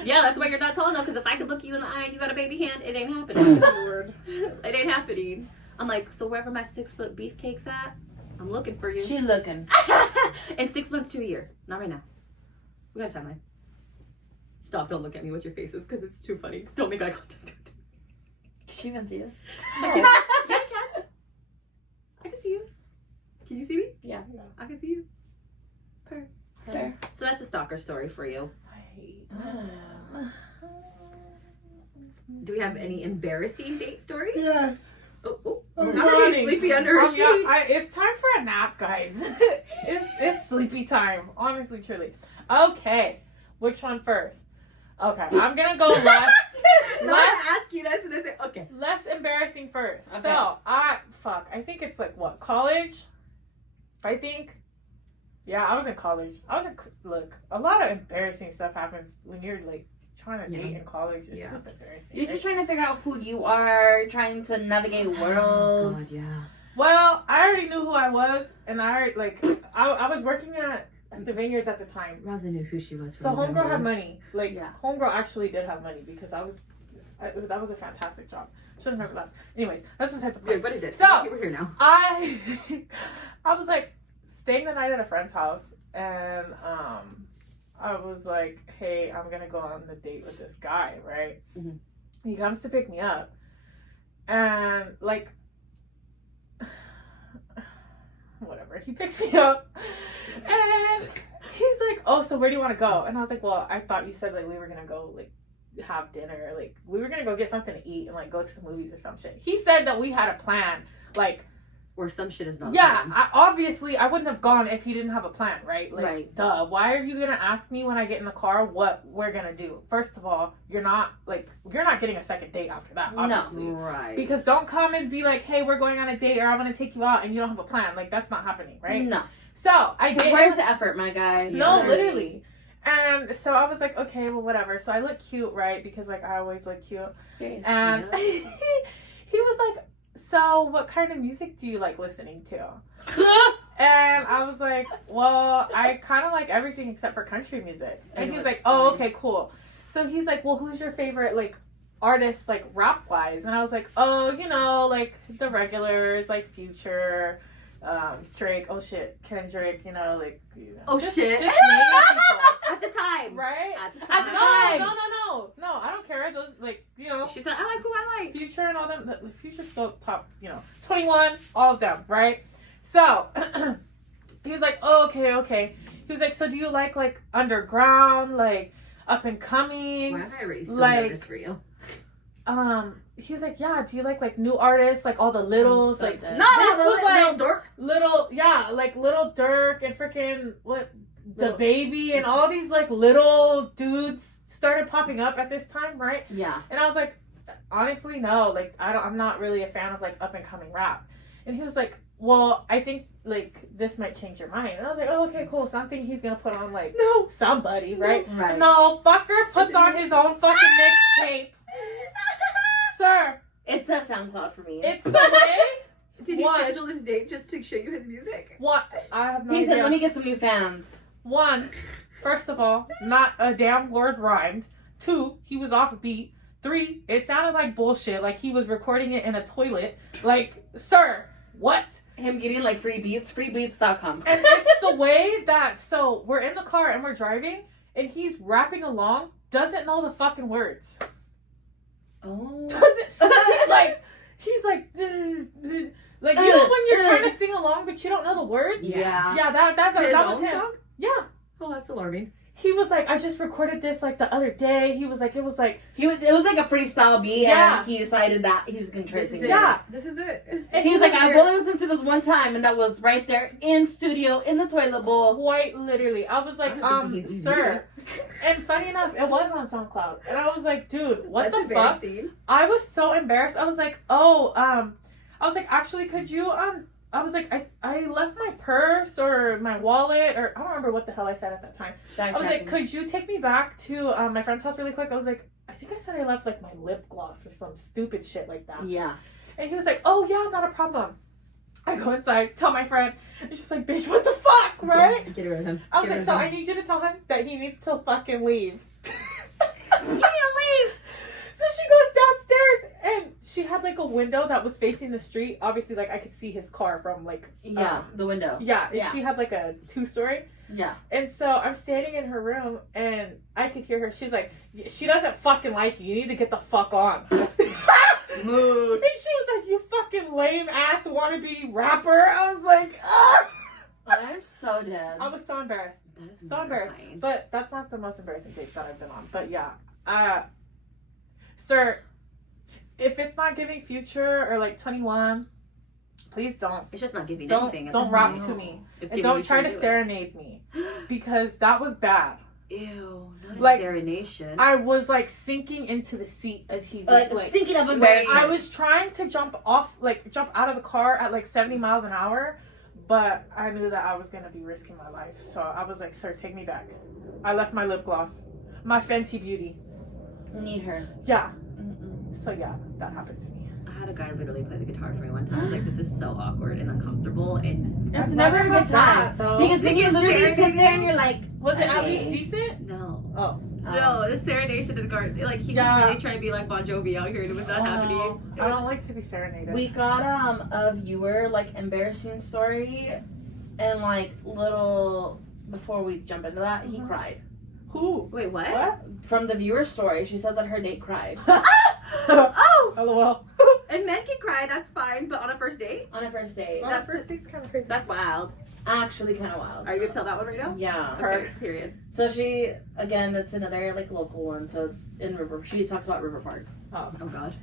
Yeah, that's why you're not tall enough, because if I could look you in the eye and you got a baby hand, it ain't happening. Lord. It ain't happening. I'm like, so wherever my 6-foot beefcake's at, I'm looking for you. She looking. In 6 months to a year. Not right now. We got a timeline. Stop, don't look at me with your faces, because it's too funny. Don't make eye contact. She even see us. Yeah, I can. I can see you. Can you see me? Yeah. I can see you. Purr. Fair. So that's a stalker story for you. I hate Do we have any embarrassing date stories? Yes. Oh, I'm not really running. sleepy under her sheet. It's time for a nap, guys. it's sleepy time. Honestly, truly. Okay. Which one first? Okay. I'm going to go less. No, I ask you this and they say, okay. Less embarrassing first. Okay. So, I think it's like, what, college? I think. Yeah, I was in college. Look, a lot of embarrassing stuff happens when you're, like, trying to date in college. It's just embarrassing. You're just trying to figure out who you are, trying to navigate worlds. God, yeah. Well, I already knew who I was, and I was working at the Vineyards at the time. Rosa knew who she was. So homegirl had money. Like, Yeah. homegirl actually did have money because that was a fantastic job. Should have never left. Anyways, that's besides the point. But it did. So we're here now. I was like staying the night at a friend's house, and I was like, hey, I'm gonna go on the date with this guy, right? Mhm. He comes to pick me up, and like, whatever, he picks me up, and he's like, oh, so where do you want to go? And I was like, well, I thought you said like we were gonna go like have dinner, like we were gonna go get something to eat and like go to the movies or some shit. He said that we had a plan, like. Or some shit is not. Yeah, obviously I wouldn't have gone if he didn't have a plan, right? Like, Right. duh. Why are you gonna ask me when I get in the car what we're gonna do? First of all, you're not getting a second date after that, obviously. Right. Because don't come and be like, hey, we're going on a date or I'm gonna take you out and you don't have a plan. Like, that's not happening, right? No. So I did. Where's the effort, my guy? No, literally. And so I was like, okay, well, whatever. So I look cute, right? Because like I always look cute. And he was like, so what kind of music do you like listening to? And I was like, well, I kind of like everything except for country music. And he's like, oh, okay, cool. So he's like, well, who's your favorite like artist, like rap wise? And I was like, oh, you know, like the regulars, like Future, Drake, oh shit, Kendrick, you know, like, you know, Oh, shit. just naming people, At the time. right? At the At time. the No, time. no, I don't care. Those, like, you know, She said, I like who I like. Future and all them. The Future's still top, you know, 21, all of them, right? So he was like, oh, okay. He was like, so do you like underground, like up and coming? Why am I already so Like- nervous for you? he was like, yeah, do you like new artists, like all the littles, So like dead. Not This all the was like- little dork. little, yeah, like Little Dirk and freaking the Little- baby and all these like little dudes started popping up at this time, right? Yeah. And I was like, honestly, no, like I'm not really a fan of like up and coming rap. And he was like, well, I think like this might change your mind. And I was like, oh, okay, cool. So I'm thinking he's gonna put on like No. somebody, right? Right. No, fucker puts on his own fucking mixtape, sir. It's a SoundCloud for me. It's the way. Did he One. schedule his date just to show you his music? What? I have no He idea. said, "Let me get some new fans." One, first of all, not a damn word rhymed. Two, he was off beat. Three, it sounded like bullshit, like he was recording it in a toilet. Like, sir, what? Him getting like free beats, freebeats.com. And it's the way that, so we're in the car and we're driving, and he's rapping along, doesn't know the fucking words. Oh. He's like, like, you know when you're trying to sing along, but you don't know the words? Yeah. Yeah, that To his was own him. song? Yeah. Oh, that's alarming. He was like, I just recorded this like the other day. He was like, it was like, It was like a freestyle beat, Yeah. and he decided that he was gonna try to This sing is it. it. Yeah. This is it. and He's like, I've here- only listened to this one time, and that was right there in studio in the toilet bowl. quite literally. I was like, I don't think he's sir. And funny enough, it was on SoundCloud. And I was like, dude, what That's the fuck? embarrassing. I was so embarrassed. I was like, I was like, actually, could you, I was like, I left my purse or my wallet, or I don't remember what the hell I said at that time. I was like, could you take me back to my friend's house really quick? I was like, I think I said I left like my lip gloss or some stupid shit like that. Yeah. And he was like, oh yeah, not a problem. I go inside, tell my friend, and she's like, bitch, what the fuck, right? Get rid of him. I was Get like, rid so of I him. need you to tell him that he needs to fucking leave. leave. So she goes downstairs, and she had like a window that was facing the street. Obviously, like I could see his car from like Yeah, the window. yeah. And Yeah. she had like a 2-story, Yeah. and so I'm standing in her room, and I could hear her. She's like, she doesn't fucking like you. You need to get the fuck on. Mood. And she was like, you fucking lame ass wannabe rapper. I was like, ah. I'm so dead. I was so embarrassed. That is So embarrassed. mortifying. But that's not the most embarrassing take that I've been on. But yeah. Sir, if it's not giving Future or like 21, please don't. It's just not giving Don't anything. at don't this rap point. to me. If And giving don't you try can to do it. serenade me. Because that was bad. Ew, not Like, a serenation. I was like sinking into the seat as he was like thinking of I was trying to jump out of the car at like 70 miles an hour, but I knew that I was going to be risking my life. So I was like, sir, take me back. I left my lip gloss, my Fenty Beauty. Need her. Yeah. Mm-mm. So yeah, that happened to me. I had a guy literally play the guitar for me one time. I was like, this is so awkward and uncomfortable. And It's I've never a never good had that, time. though. Because then you literally serenade sit there and you're like, Was it at okay. least decent? no. Oh. No, the serenation in the car. Like, he Yeah. was really trying to be like Bon Jovi out here, and it was not Oh, happening. no. I don't like to be serenaded. We got a viewer like embarrassing story, and like little before we jump into that, he Mhm. cried. Who? Wait, what? What? From the viewer story, she said that her date cried Oh! LOL. And men can cry, that's fine, but on a first date? on a first date. Well, that first date's kind of crazy. That's wild. Actually, kind of wild. Are you gonna tell that one right now? Yeah. Okay, period. So she again, it's another like local one. So it's in River. She talks about River Park. Oh. Oh god.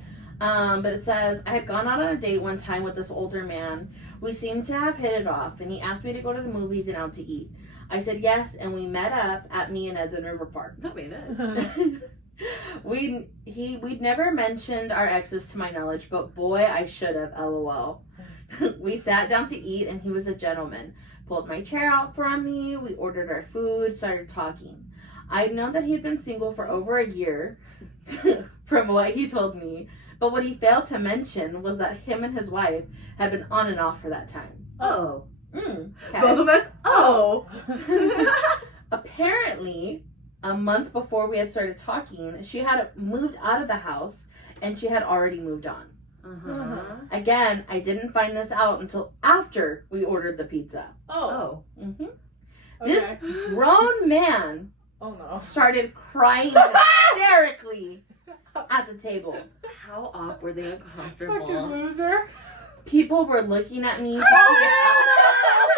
But it says, I had gone out on a date one time with this older man. We seemed to have hit it off, and he asked me to go to the movies and out to eat. I said yes, and we met up at me and Ed's in River Park. That made it. We'd never mentioned our exes to my knowledge, but boy, I should have. LOL. We sat down to eat, and he was a gentleman. Pulled my chair out from me. We ordered our food, started talking. I'd known that he had been single for over a year, from what he told me. But what he failed to mention was that him and his wife had been on and off for that time. Oh. Okay. Both of us? Oh. Apparently, a month before we had started talking, she had moved out of the house and she had already moved on. Uh-huh. Again, I didn't find this out until after we ordered the pizza. Oh. hmm Okay. This grown man Oh no. started crying hysterically at the table. How awkwardly Fucking uncomfortable. loser. People were looking at me. To Oh, see if hell no.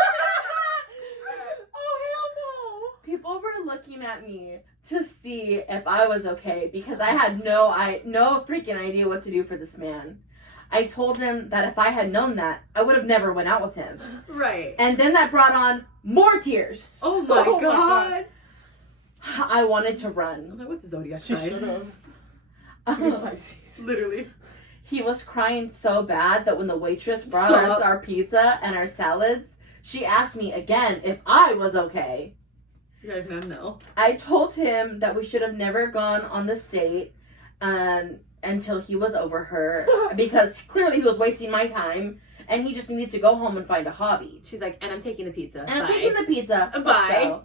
Oh, hell no. People were looking at me to see if I was okay because I had no freaking idea what to do for this man. I told him that if I had known that, I would have never went out with him. Right. And then that brought on more tears. Oh my Oh my god. I wanted to run. I'm like, what's the zodiac She sign? should have. Literally. He was crying so bad that when the waitress brought Stop. us our pizza and our salads, she asked me again if I was okay. You guys now know. I told him that we should have never gone on this date until he was over her because clearly he was wasting my time and he just needed to go home and find a hobby. She's like, and I'm taking the pizza. And I'm Bye. taking the pizza. Let's Bye. go.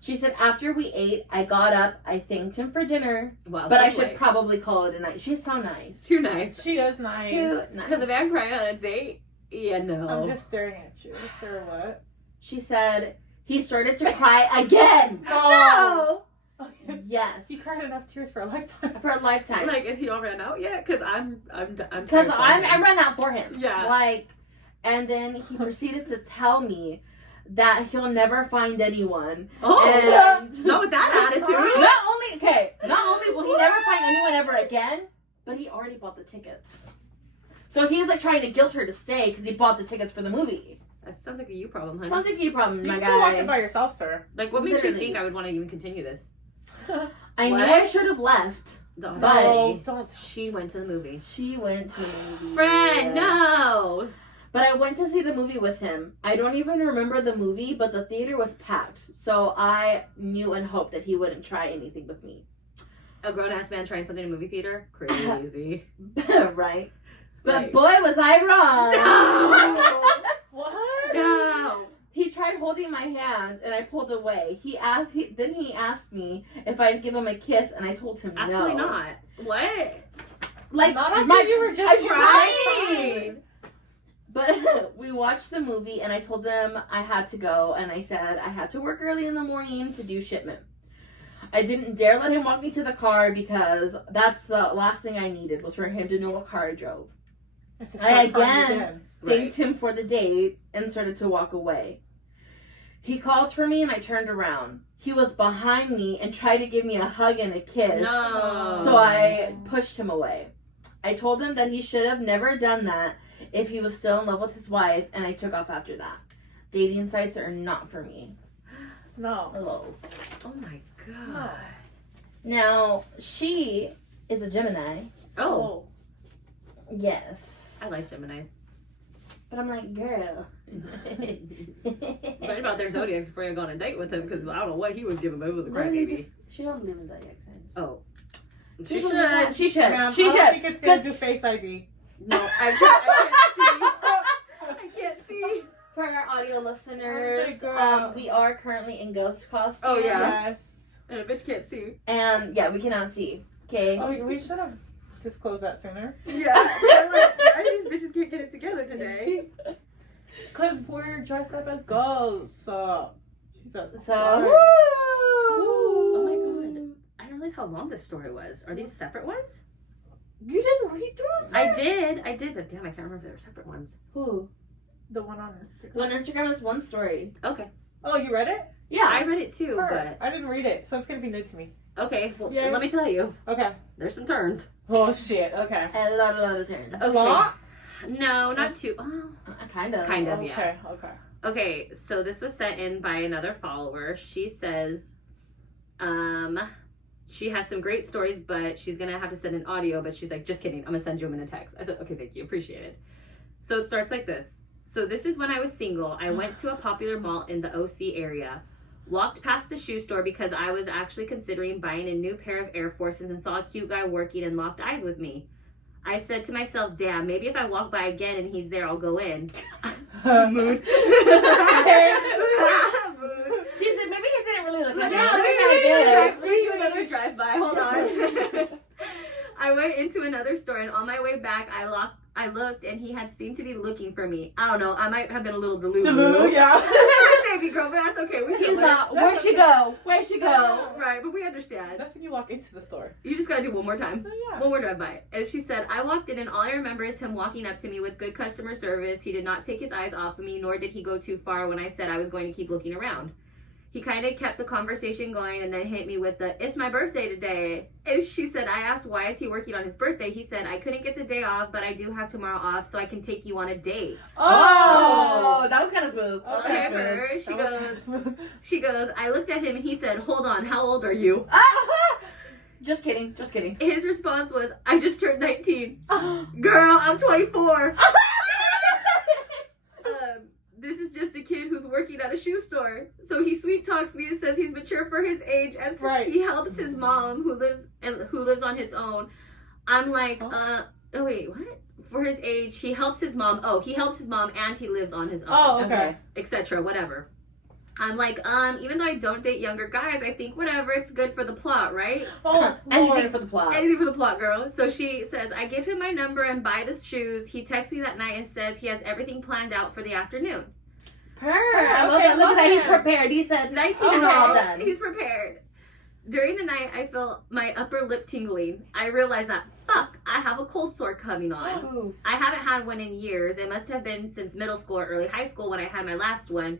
She said after we ate, I got up, I thanked him for dinner, Well, but I so should wait. probably call it a night. She's so nice. Too nice. She is nice. Too nice. Because if I'm crying on a date, yeah, no. I'm just staring at you. Sir, what? She said he started to cry again. No! Yes. He cried enough tears for a lifetime. For a lifetime. Like, is he all ran out yet? Because I'm Because I ran out for him. Yeah. Like, and then he proceeded to tell me that he'll never find anyone. Oh, And not with that attitude. Not only will he never find anyone ever again, but he already bought the tickets. So he's like trying to guilt her to stay because he bought the tickets for the movie. That sounds like a you problem, honey. Sounds like you problem, You my can go watch it guy. by yourself, sir. Like, what makes Literally. you think I would want to even continue this? I knew What? I should have left. The But- Oh, don't. she went to the movie. She went to the movie. Friend, no! But I went to see the movie with him. I don't even remember the movie, but the theater was packed. So I knew and hoped that he wouldn't try anything with me. A grown-ass man trying something in a movie theater? Crazy. Right? But Right. boy, was I wrong. What? No. He tried holding my hand, and I pulled away. Then he asked me if I'd give him a kiss, and I told him Absolutely no. not. What? Like, Not after you were just I'm trying. But we watched the movie, and I told him I had to go, and I said I had to work early in the morning to do shipment. I didn't dare let him walk me to the car because that's the last thing I needed was for him to know what car I drove. I again thanked him for the date and started to walk away. He called for me and I turned around. He was behind me and tried to give me a hug and a kiss. No. So I pushed him away. I told him that he should have never done that if he was still in love with his wife, and I took off after that. Dating sites are not for me. No. Lols. Oh my No. god. Now, she is a Gemini. Oh, Yes. I like Geminis. But I'm like, girl. Learn about their zodiacs before you go on a date with him, because I don't know what he was giving, but it was a Literally crybaby. just, she don't believe in zodiac signs. Oh. She She should. should. She should. Ma'am, She I don't should. think it's gonna 'Cause- do Face ID. No, I can't see. For our audio listeners, Oh my God. we are currently in ghost costume. Oh, yeah. Yes. And a bitch can't see. And yeah, we cannot see. Okay. Oh, we should have disclosed that sooner. Yeah. I'm like, why these bitches can't get it together today? Cause we're dressed up as ghosts. Jesus. So. Christ. Woo! Oh my god. I didn't realize how long this story was. Are these separate ones? You didn't read through it? I did, but damn, I can't remember if they were separate ones. Who? The one on Instagram. On Instagram is one story. Okay. Oh, you read it? Yeah. I read it too, Her. I didn't read it, so it's gonna be new to me. but okay, well, Yay. let me tell you. Okay. There's some turns. Oh shit. Okay. A lot of turns. A lot? No, not too. Oh. Kind of. Kind of, yeah. Okay. Okay. Okay, so this was sent in by another follower. She says, she has some great stories, but she's gonna have to send an audio, but she's like, just kidding, I'm gonna send you them in a text. I said, okay, thank you, appreciate it. So it starts like this. So this is when I was single. I went to a popular mall in the OC area. Walked past the shoe store because I was actually considering buying a new pair of Air Forces and saw a cute guy working and locked eyes with me. I said to myself, damn, maybe if I walk by again and he's there, I'll go in. Mood. She said maybe he didn't really look like Yeah, that. let me do another drive-by. Hold on. I went into another store, and on my way back, I looked, and he had seemed to be looking for me. I don't know. I might have been a little delusional. Yeah. Maybe, girl, but that's okay. We He's can where'd she go? Where'd she go? Right, but we understand. That's when you walk into the store. You just gotta do one more time. Oh, yeah. One more drive-by. And she said, I walked in, and all I remember is him walking up to me with good customer service. He did not take his eyes off of me, nor did he go too far when I said I was going to keep looking around. He kind of kept the conversation going and then hit me with the, it's my birthday today. And she said, I asked, why is he working on his birthday? He said, I couldn't get the day off, but I do have tomorrow off so I can take you on a date. Oh, that was kind of smooth. That was Okay, kind of for smooth. her. She goes, I looked at him and he said, hold on, how old are you? Just kidding. Just kidding. His response was, I just turned 19. Girl, I'm 24. This is just a kid who's working at a shoe store. So he sweet talks me and says he's mature for his age and he helps his mom who lives on his own. I'm like, oh wait, what? For his age, he helps his mom. Oh, he helps his mom and he lives on his own. Oh, okay. Etc. Whatever. I'm like, even though I don't date younger guys, I think whatever, it's good for the plot, right? Oh, Anything for the plot. Anything for the plot, girl. So she says, I give him my number and buy the shoes. He texts me that night and says he has everything planned out for the afternoon. I love Okay, that. Look at that. He's love it. prepared. He said 19 okay. All done. He's prepared. During the night, I felt my upper lip tingling. I realized that, fuck, I have a cold sore coming on. Oof. I haven't had one in years. It must have been since middle school or early high school when I had my last one.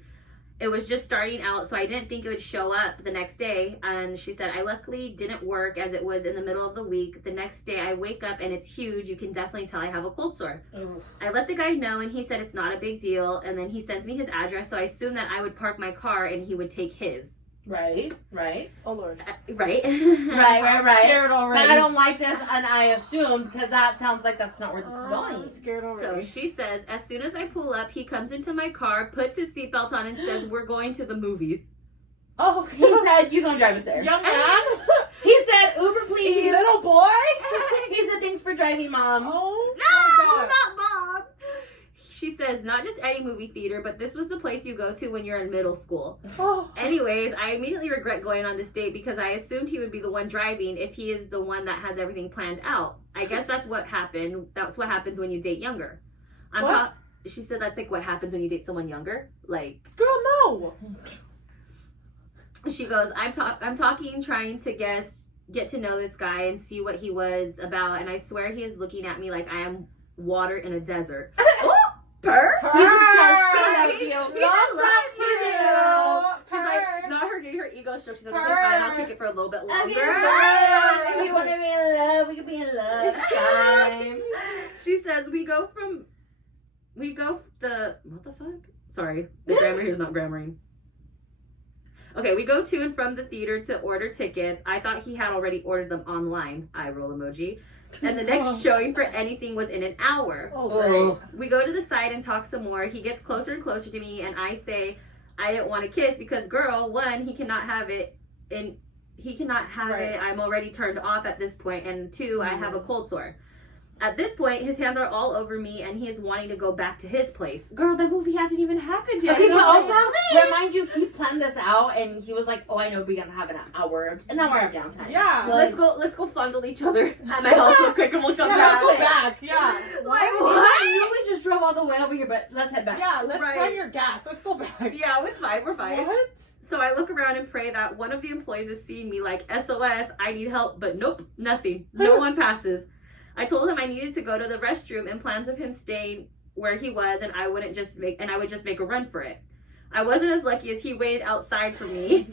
It was just starting out, so I didn't think it would show up the next day. And she said, I luckily didn't work as it was in the middle of the week. The next day I wake up and it's huge. You can definitely tell I have a cold sore. Oof. I let the guy know and he said it's not a big deal. And then he sends me his address, so I assumed that I would park my car and he would take his. Right. Oh, Lord. Right? Right. Scared already. But I don't like this, and I assumed because that sounds like that's not where this is I'm going. scared So already. she says, as soon as I pull up, he comes into my car, puts his seatbelt on, and says, we're going to the movies. Oh, He said, "You gonna drive us there?" young man? He said, "Uber, please." Little boy? He said, "Thanks for driving, Mom." Oh, No, my God. not mom. She says, not just any movie theater, but this was the place you go to when you're in middle school. Oh. Anyways, I immediately regret going on this date because I assumed he would be the one driving if he is the one that has everything planned out. I guess that's what happened. That's what happens when you date younger. What? She said that's like what happens when you date someone younger. Like, Girl, no. she goes, I'm talking, trying to get to know this guy and see what he was about, and I swear he is looking at me like I am water in a desert. Purr? He's obsessed. He loves you. Love He that loves for you. She's like, not her getting her ego stroked. She's like, okay, fine, I'll kick it for a little bit longer. Okay, if you want to be in love, we can be in love. It's fine. She says what the fuck? Sorry, the grammar here is not grammaring. Okay, we go to and from the theater to order tickets. I thought he had already ordered them online. Eye roll emoji. And the next showing for anything was in an hour. Oh, great. We go to the side and talk some more. He gets closer and closer to me, and I say I didn't want to kiss because, girl, one, he cannot have it, and he cannot have it. I'm already turned off at this point, and two, I have a cold sore. At this point, his hands are all over me, and he is wanting to go back to his place. Girl, that movie hasn't even happened yet. Okay, but No, also, really? remind you, he planned this out, and he was like, "Oh, I know we're gonna have an hour of downtime." Yeah. Like- Let's go fondle each other at my house real quick, and we'll come Yeah, back. let's go back. Yeah. Like, He's what? like, "You we just drove all the way over here, but let's head back." Yeah, let's Right. run your gas. Let's go back. Yeah, it's fine. We're fine. What? So I look around and pray that one of the employees is seeing me like SOS, I need help, but nope, nothing. No one passes. I told him I needed to go to the restroom and plans of him staying where he was and I would just make a run for it. I wasn't as lucky as he waited outside for me.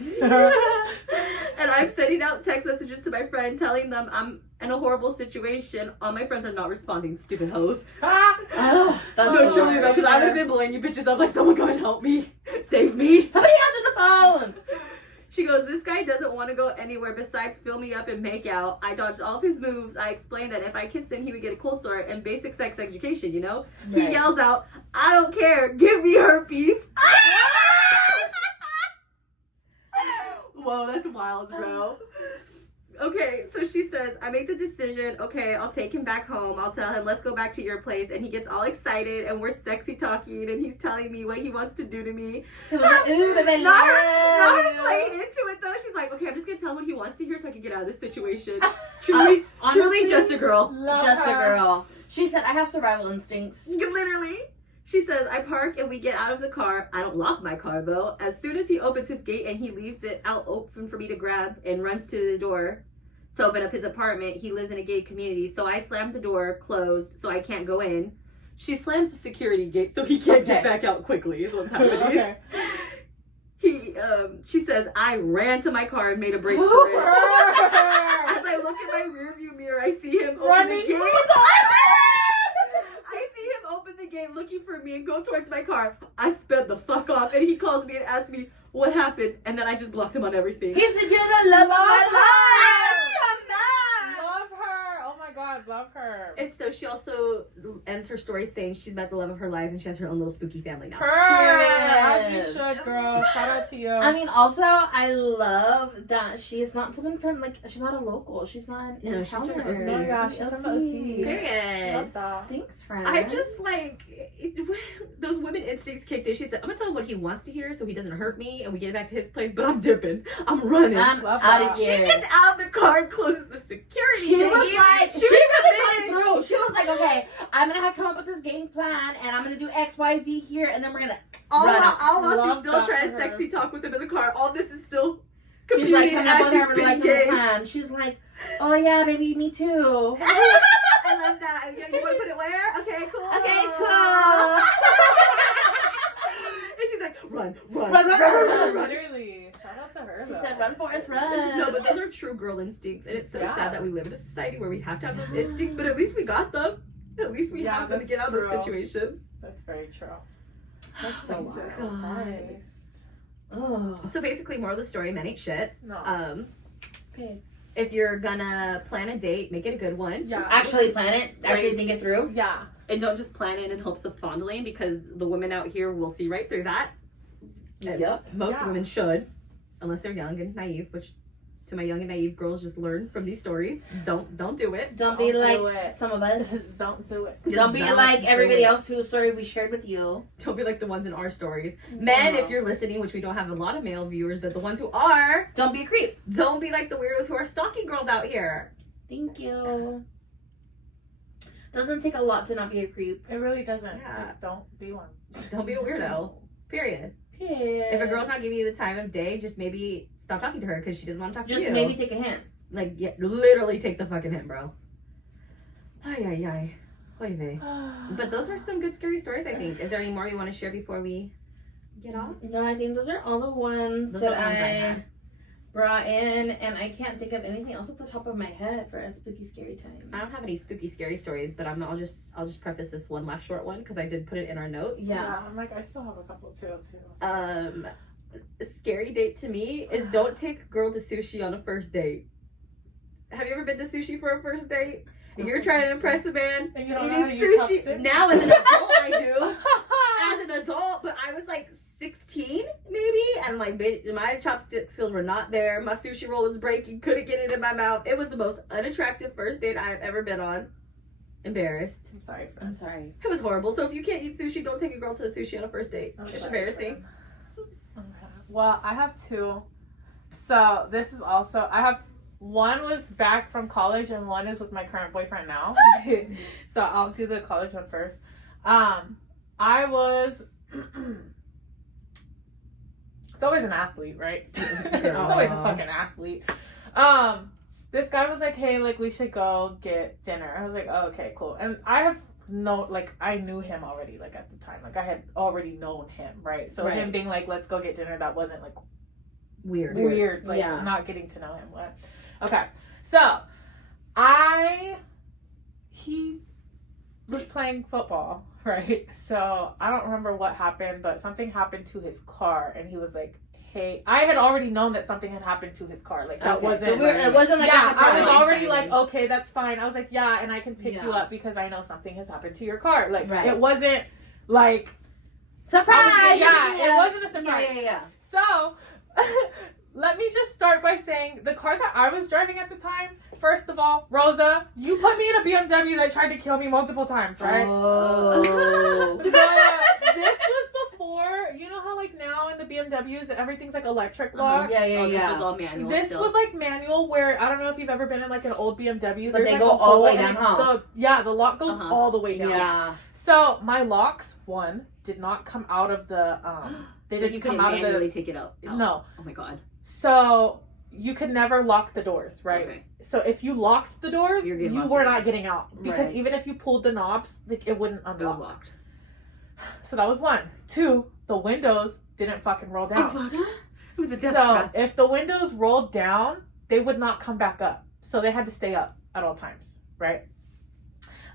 And I'm sending out text messages to my friend telling them I'm in a horrible situation. All my friends are not responding, stupid hoes. Oh, that's No, so truly though, hard. because I would have been blowing you bitches up like someone come and help me. Save me. Somebody answer the phone. She goes, this guy doesn't want to go anywhere besides fill me up and make out. I dodged all of his moves. I explained that if I kissed him, he would get a cold sore and basic sex education, you know? He Right. yells out, I don't care. Give me herpes. Whoa, that's wild, bro. Okay, so she says, I make the decision, okay, I'll take him back home. I'll tell him, let's go back to your place. And he gets all excited and we're sexy talking and he's telling me what he wants to do to me. He was like, "Ooh, baby, Not love her you." playing into it though. She's like, okay, I'm just gonna tell him what he wants to hear so I can get out of this situation. Truly, Honestly, truly just a girl. Love just a her. girl. She said, "I have survival instincts." Literally. She says, I park and we get out of the car. I don't lock my car though. As soon as he opens his gate and he leaves it out open for me to grab and runs to the door to open up his apartment. He lives in a gated community, so I slammed the door closed so I can't go in. She slams the security gate so he can't get Okay. back out quickly is what's happening. Okay. He she says, I ran to my car and made a break for it. As I look in my rearview mirror, I see him open the gate. I see him open the gate looking for me and go towards my car. I sped the fuck off, and he calls me and asks me what happened, and then I just blocked him on everything. He said, you're the love of my life. Come back. Love her. Oh my god, love her. And so she also ends her story saying she's met the love of her life and she has her own little spooky family now. Her, as you should, girl. Shout out to you. I mean, also, I love that she's not someone from, like, she's not a local. She's not in No, she's from the town. OC. Oh yeah, she's from the OC. Period. Love that. Thanks, friend. I'm just like, those women instincts kicked in. She said, I'm gonna tell him what he wants to hear so he doesn't hurt me and we get back to his place, but I'm dipping. I'm running. I'm Love out that. of She here. gets out of the car and closes the security She gate. was like, she was really committed. thought it through. She was like, okay, I'm gonna have to come up with this game plan, and I'm gonna do X, Y, Z here, and then we're gonna All run while, out. all while Love she's still that trying to for her. sexy talk with him in the car. All this is still She's competing like, coming up as with she's her spinning like games. plan. She's like, oh yeah, baby, me too. I love that. Yeah, you want to put it where? Okay, cool. Okay, cool. And she's like, run. Literally. Shout out to her. She though. said, run, Forrest, run. No, but those are true girl instincts, and it's so Yeah. sad that we live in a society where we have to have those instincts. But at least we got them. At least we Yeah, have them to that's get out of those true. situations. That's very true. That's so Jesus wild. Christ. Oh. So basically, moral of the story: men ain't shit. No. Okay. If you're gonna plan a date, make it a good one. Yeah. Actually plan it. Actually think it through. Yeah. And don't just plan it in hopes of fondling, because the women out here will see right through that. And Yep. most Yeah. women should, unless they're young and naive. Which, to my young and naive girls, just learn from these stories. Don't do it. Don't be Don't like do it. some of us. Don't do it. Just Don't be don't like do everybody it. else whose story we shared with you. Don't be like the ones in our stories. Men, No. if you're listening, which we don't have a lot of male viewers, but the ones who are, Don't be a creep. don't be like the weirdos who are stalking girls out here. Thank you. Doesn't take a lot to not be a creep. It really doesn't. Yeah. Just don't be one. Don't be a weirdo. Period. Yeah. If a girl's not giving you the time of day, just maybe stop talking to her because she doesn't want to talk to just you. maybe take a hint. Like, yeah, literally take the fucking hint, bro. Ay, ay, ay. Oy vey. But those are some good scary stories, I think. Is there any more you want to share before we get off? No, I think those are all the ones Those that are the ones I I had. brought in, and I can't think of anything else at the top of my head for a spooky scary time. I don't have any spooky, scary stories, but I'll just preface this one last short one because I did put it in our notes. Yeah. I'm like, I still have a couple too. So. A scary date to me is don't take a girl to sushi on a first date. Have you ever been to sushi for a first date? And you're trying to impress a man And you don't eating know how to use sushi. chopsticks? Now as an adult I do. As an adult, but I was like 16 maybe, and like my chopstick skills were not there. My sushi roll was breaking, couldn't get it in my mouth. It was the most unattractive first date I've ever been on. Embarrassed. I'm sorry. For I'm sorry. It was horrible. So if you can't eat sushi, don't take a girl to the sushi on a first date. I'm It's sorry embarrassing. for them. Okay. Well, I have two. So this is also I have one was back from college and one is with my current boyfriend now. So I'll do the college one first. I was it's always an athlete, right? It's always a fucking athlete. This guy was like, hey, like we should go get dinner. I was like, oh, okay, cool. And I knew him already, like at the time. Like I had already known him, right? So Right. him being like, let's go get dinner, that wasn't like Weird. like Yeah. not getting to know him. What? Okay, so he was playing football, right? So I don't remember what happened, but something happened to his car, and he was like, "Hey," I had already known that something had happened to his car. Like that Okay, wasn't. so it wasn't like a yeah, surprise. I was already Exciting. like, okay, that's fine. I was like, yeah, and I can pick you Yeah. up because I know something has happened to your car. Like Right. it wasn't like surprise. it wasn't a surprise. Yeah. So, let me just start by saying the car that I was driving at the time, first of all, Rosa, you put me in a BMW that tried to kill me multiple times, right? Oh. But this was before, you know how like now in the BMWs everything's like electric lock? Yeah. Oh, this was all manual. This still. was like manual where I don't know if you've ever been in like an old BMW. But There's, they like, go a all the way hole down, and huh? the lock goes Uh-huh. all the way down. Yeah. So my locks, one, did not come out of the they Like, didn't you come couldn't out of manually the take it out. no. Oh my god. So you could never lock the doors, right? Okay. So if you locked the doors, You're getting you locked were in. not getting out because Right. even if you pulled the knobs, like it wouldn't It was unlock. locked. So that was one. Two, the windows didn't fucking roll down. It was a death So trap. if the windows rolled down, they would not come back up. So they had to stay up at all times, right?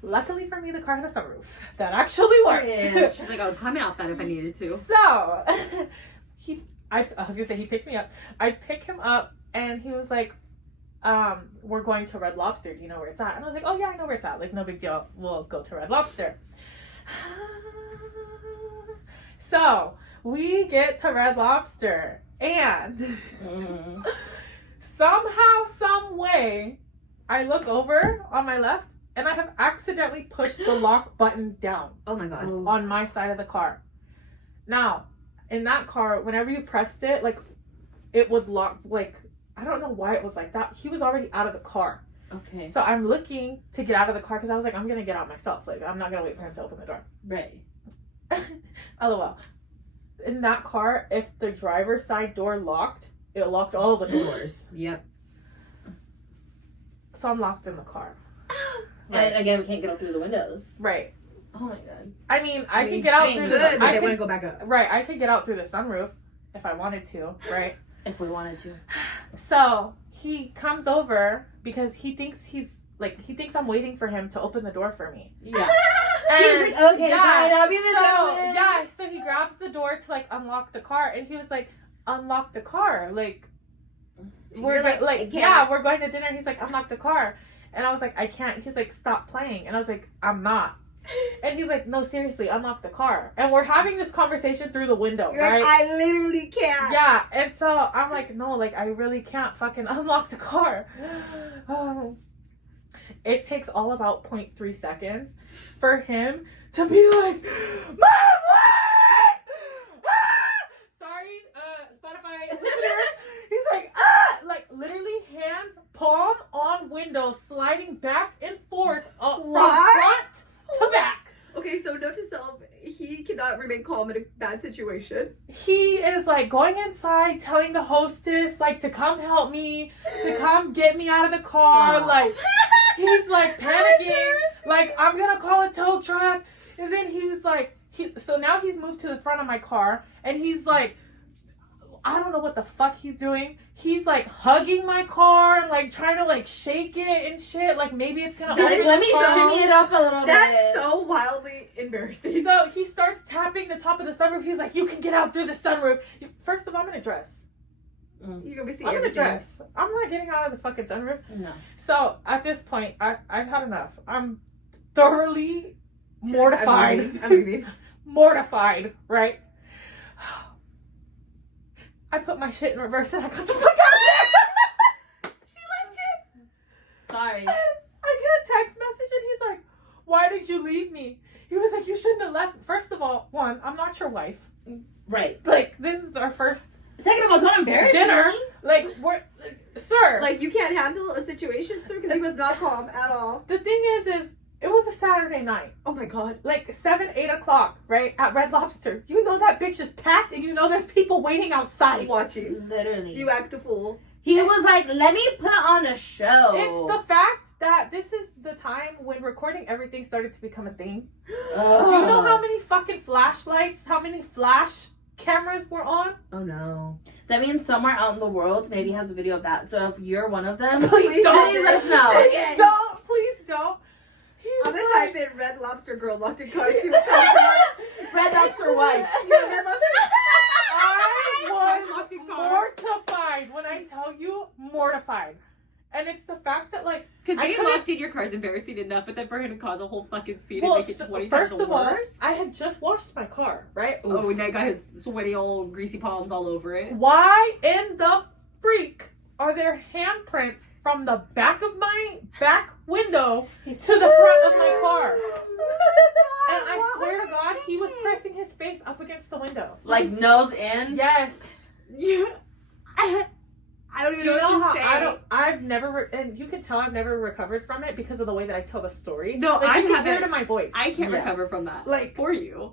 Luckily for me, the car had a sunroof. That actually worked. She's like, I was climbing out that if I needed to. So I was gonna say he picks me up. I pick him up and he was like, we're going to Red Lobster. Do you know where it's at? And I was like, oh yeah, I know where it's at. Like, no big deal. We'll go to Red Lobster. So we get to Red Lobster and somehow, some way, I look over on my left and I have accidentally pushed the lock button down Oh my god. on my side of the car. Now, in that car, whenever you pressed it, like, it would lock, like, I don't know why it was like that. He was already out of the car. Okay. So I'm looking to get out of the car because I was like, I'm going to get out myself. Like, I'm not going to wait for him to open the door. Right. LOL. In that car, if the driver's side door locked, it locked all the doors. Yep. So I'm locked in the car. And again, we can't get up through the windows. Right. Oh my god. I mean, I could get out shame. through Good, the... but I they want to could, go back up. right, I could get out through the sunroof if I wanted to, right? If we wanted to. So he comes over because he thinks I'm waiting for him to open the door for me. Yeah. And He's like, okay, fine, I'll be the so, gentleman. yeah, so he grabs the door to like unlock the car, and he was like, unlock the car, like we're You're like yeah, we're going to dinner. He's like, unlock the car, and I was like, I can't. He's like, stop playing, and I was like, I'm not. And he's like, no, seriously, unlock the car. And we're having this conversation through the window, You're right? like, I literally can't. Yeah, and so I'm like, no, like, I really can't fucking unlock the car. Oh. It takes all about 0.3 seconds for him to be like, Mom, wait! Ah! Sorry, Spotify listeners. He's like, literally hands, palm on window, sliding back and forth from What? front to back. Okay, so note to self, he cannot remain calm in a bad situation. He is like going inside, telling the hostess like to come help me, to come get me out of the car. Stop. Like, he's like panicking, like, I'm gonna call a tow truck. And then he was like, so now he's moved to the front of my car, and he's like, I don't know what the fuck he's doing. He's like hugging my car and like trying to like shake it and shit. Like, maybe it's gonna Like, let me overflow. shimmy it up a little That's bit. so wildly embarrassing. So he starts tapping the top of the sunroof. He's like, you can get out through the sunroof. First of all, I'm in a dress. You're gonna be seeing I'm in a everything. dress. I'm not getting out of the fucking sunroof. No. So at this point, I've had enough. I'm thoroughly mortified. I'm leaving. Mortified, right? I put my shit in reverse and I got the fuck out of there. She left it. Sorry. And I get a text message and he's like, why did you leave me? He was like, you shouldn't have left. First of all, one, I'm not your wife. Right. Like, this is our first Second of all, don't embarrass dinner. me. Like, we're, sir. Like, you can't handle a situation, sir, because he was not calm at all. The thing is it was a Saturday night. Oh my god. Like 7, 8 o'clock, right? At Red Lobster. You know that bitch is packed and you know there's people waiting outside. I'm watching. Literally. You act a fool. He was like, let me put on a show. It's the fact that this is the time when recording everything started to become a thing. Ugh. Do you know how many fucking flashlights, how many flash cameras were on? Oh no. That means somewhere out in the world maybe has a video of that. So if you're one of them, Please don't. please let us know. Please don't. Please don't. He I'm was gonna like- type in Red Lobster girl locked in car. See what comes up. Red Lobster wife. Yeah, Red Lobster. I was Locked in car. mortified when I tell you mortified. And it's the fact that like Because I getting couldn't- locked in your car is embarrassing enough, but then for him to cause a whole fucking scene well, and make it 20 times first of all, worse. I had just washed my car, right? Oh, and that guy has sweaty old greasy palms all over it. Why in the freak are there handprints from the back of my back window to the front of my car? And I swear to God, he was pressing his face up against the window. Like nose in. Yes. I don't Do even you know know what how to say. I've never, and you can tell I've never recovered from it because of the way that I tell the story. No, like, I you can hear it haven't. in my voice. I can't Yeah. recover from that. Like- for you.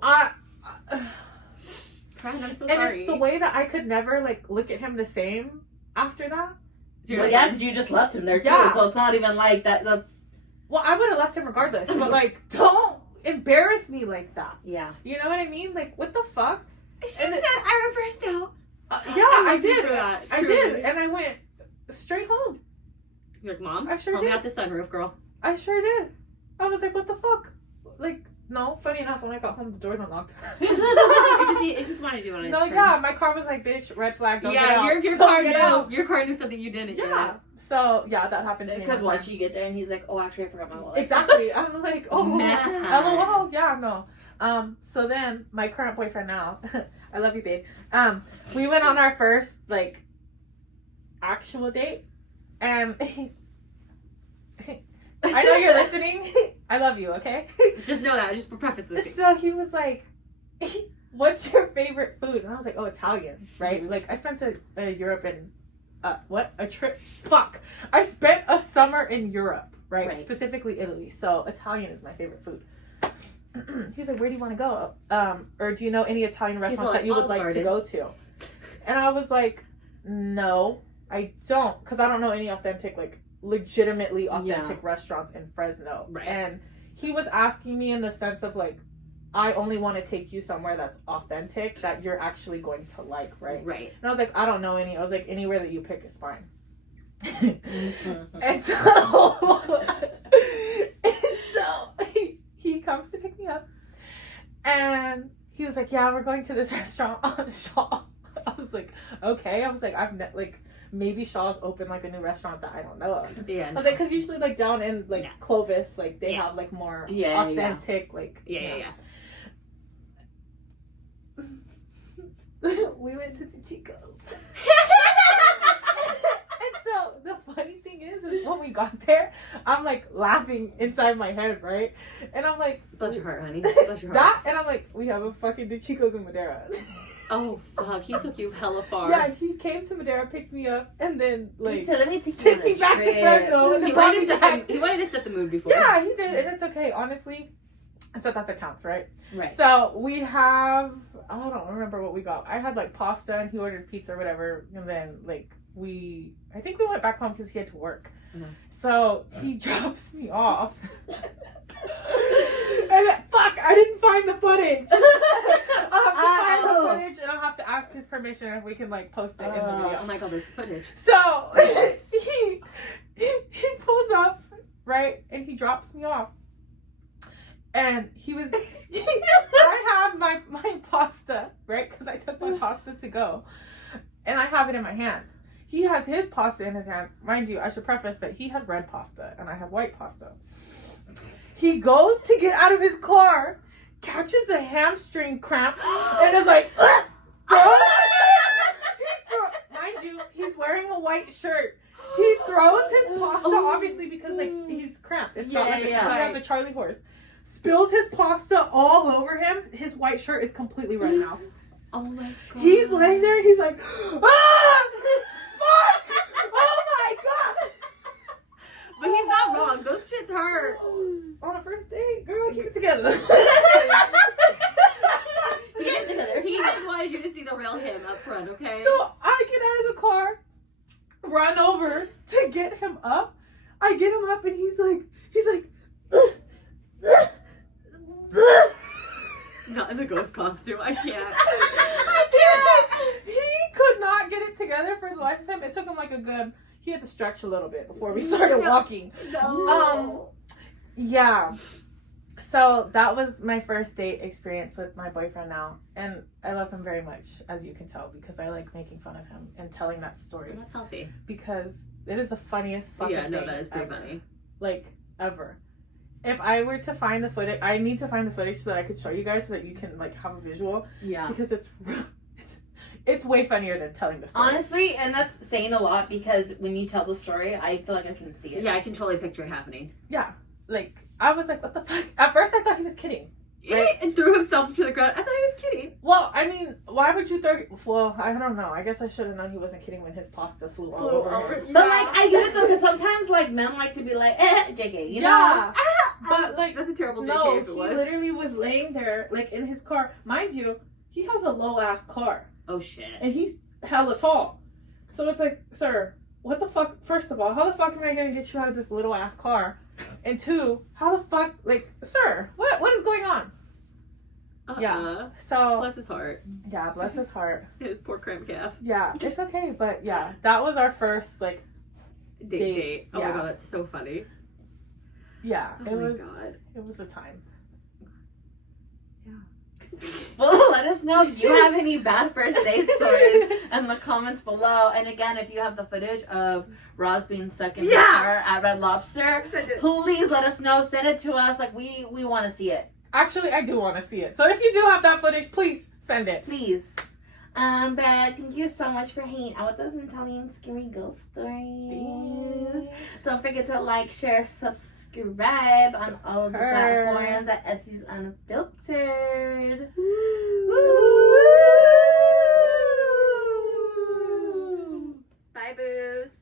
And I'm so it's sorry. the way that I could never like look at him the same after that. So you're Well, like, yeah, because you just left him there too. Yeah. So it's not even like that. That's Well, I would have left him regardless, but like, don't embarrass me like that. yeah. You know what I mean? Like, what the fuck? She And said I reversed out. Yeah, I love you did. for that, I truly. did, and I went straight home. You're like, Mom, I sure help me did. out the sunroof, girl. I sure did. I was like, what the fuck? Like, no. Funny enough, when I got home, the doors unlocked. It just wanted to do on its No, terms. yeah, my car was like, bitch, red flag. Don't get Yeah, out. your Don't car get knew. out. Your car knew something you didn't. Yeah. So yeah, that happened to me. Because one once time. you get there and he's like, oh, actually, I forgot my wallet. Exactly. I'm like, oh, Man. LOL. Yeah, no. So then my current boyfriend now, I love you, babe. We went on our first like actual date, and I know you're listening. I love you. Okay. Just know that. Just preface this. So he was like, "What's your favorite food?" And I was like, "Oh, Italian, right?" Like I spent a Europe in a trip. Fuck, I spent a summer in Europe, right? Specifically Italy. So Italian is my favorite food. He's like, "Where do you want to go? Or do you know any Italian restaurants that you would like to go to?" And I was like, "No, I don't, because I don't know any authentic, like legitimately authentic restaurants in Fresno." Right. And he was asking me in the sense of like, I only want to take you somewhere that's authentic, that you're actually going to like, right? Right. And I was like, I don't know any. I was like, anywhere that you pick is fine. And so, he comes to pick me up, and he was like, "Yeah, we're going to this restaurant on Shaw." I was like, "Okay." I was like, maybe Shaw's opened like a new restaurant that I don't know of. Yeah. I was like, because usually like down in like Clovis, like they have like more authentic, like Yeah. We went to the Chico's. And so the funny thing is when we got there, I'm like laughing inside my head, right? And I'm like, Bless your heart, honey. Bless your heart. that, and I'm like, we have a fucking the Chico's in Madera. Oh fuck, he took you hella far. Yeah, he came to Madera, picked me up, and then like He said, let me take you take on me a back to trip. Fresno. And He then brought wanted, me to set back. the, he wanted to set the mood before. Yeah, he did, and it's okay. Honestly, it's not that counts, right? Right. So we have, I don't remember what we got. I had like pasta, and he ordered pizza or whatever, and then like I think we went back home because he had to work. Mhm. So he drops me off. And fuck, I didn't find the footage. I'll have to find the footage, and I'll have to ask his permission if we can like post it in the video. Oh my god, there's footage. So he pulls up, right, and he drops me off. And he was, I have my pasta, right, because I took my pasta to go, and I have it in my hands. He has his pasta in his hands. Mind you, I should preface that he had red pasta and I have white pasta. He goes to get out of his car, catches a hamstring cramp, and is like, mind you, he's wearing a white shirt. He throws his pasta, obviously, because like he's cramped. It's not like he has a Charlie horse. Spills his pasta all over him. His white shirt is completely red now. Oh my god. He's laying there and he's like, ah! Fuck! Oh my god! But he's not wrong. Those shits hurt. On a first date, girl, keep it together. He just wanted you to see the real him up front, okay? So I get out of the car, run over to get him up. I get him up and he's like, Not in the ghost costume. I can't. I can't. He could not get it together for the life of him. It took him like he had to stretch a little bit before we started walking. Yeah. So that was my first date experience with my boyfriend now. And I love him very much, as you can tell, because I like making fun of him and telling that story. That's healthy. Because it is the funniest fucking thing. Yeah, no, that is pretty ever. funny. Like, ever. If I were to find the footage, I need to find the footage so that I could show you guys so that you can like have a visual. Yeah. Because it's way funnier than telling the story. Honestly, and that's saying a lot because when you tell the story, I feel like I can see it. Yeah, I can totally picture it happening. Yeah. Like, I was like, what the fuck? At first I thought he was kidding. Right? And threw himself to the ground. I thought he was kidding. Well, I mean, why would you throw... Well, I don't know. I guess I should have known he wasn't kidding when his pasta flew all over him. But like, I get it though, because sometimes like men like to be like, JK, you know? Yeah. But like, That's a terrible JK no, if it he was. literally was laying there, like, in his car. Mind you, he has a low-ass car. Oh shit. And he's hella tall. So it's like, sir, what the fuck? First of all, how the fuck am I gonna get you out of this little-ass car? And two, how the fuck, like, sir, what is going on? Yeah. So Bless his heart. yeah, bless his heart. His poor cramp calf. Yeah, it's okay, but yeah, that was our first like Date. Oh Yeah. my god, that's so funny. yeah, Oh it my was god. it was a time. Well, let us know if you have any bad first date stories in the comments below. And again, if you have the footage of Roz being stuck in the car at Red Lobster, Send it. please let us know. Send it to us. Like we want to see it. Actually, I do want to see it. So if you do have that footage, please send it. Please. But thank you so much for hanging out with us and telling scary ghost stories. Don't forget to like, share, subscribe on all of the platforms at Esties Unfiltered. Bye, boos.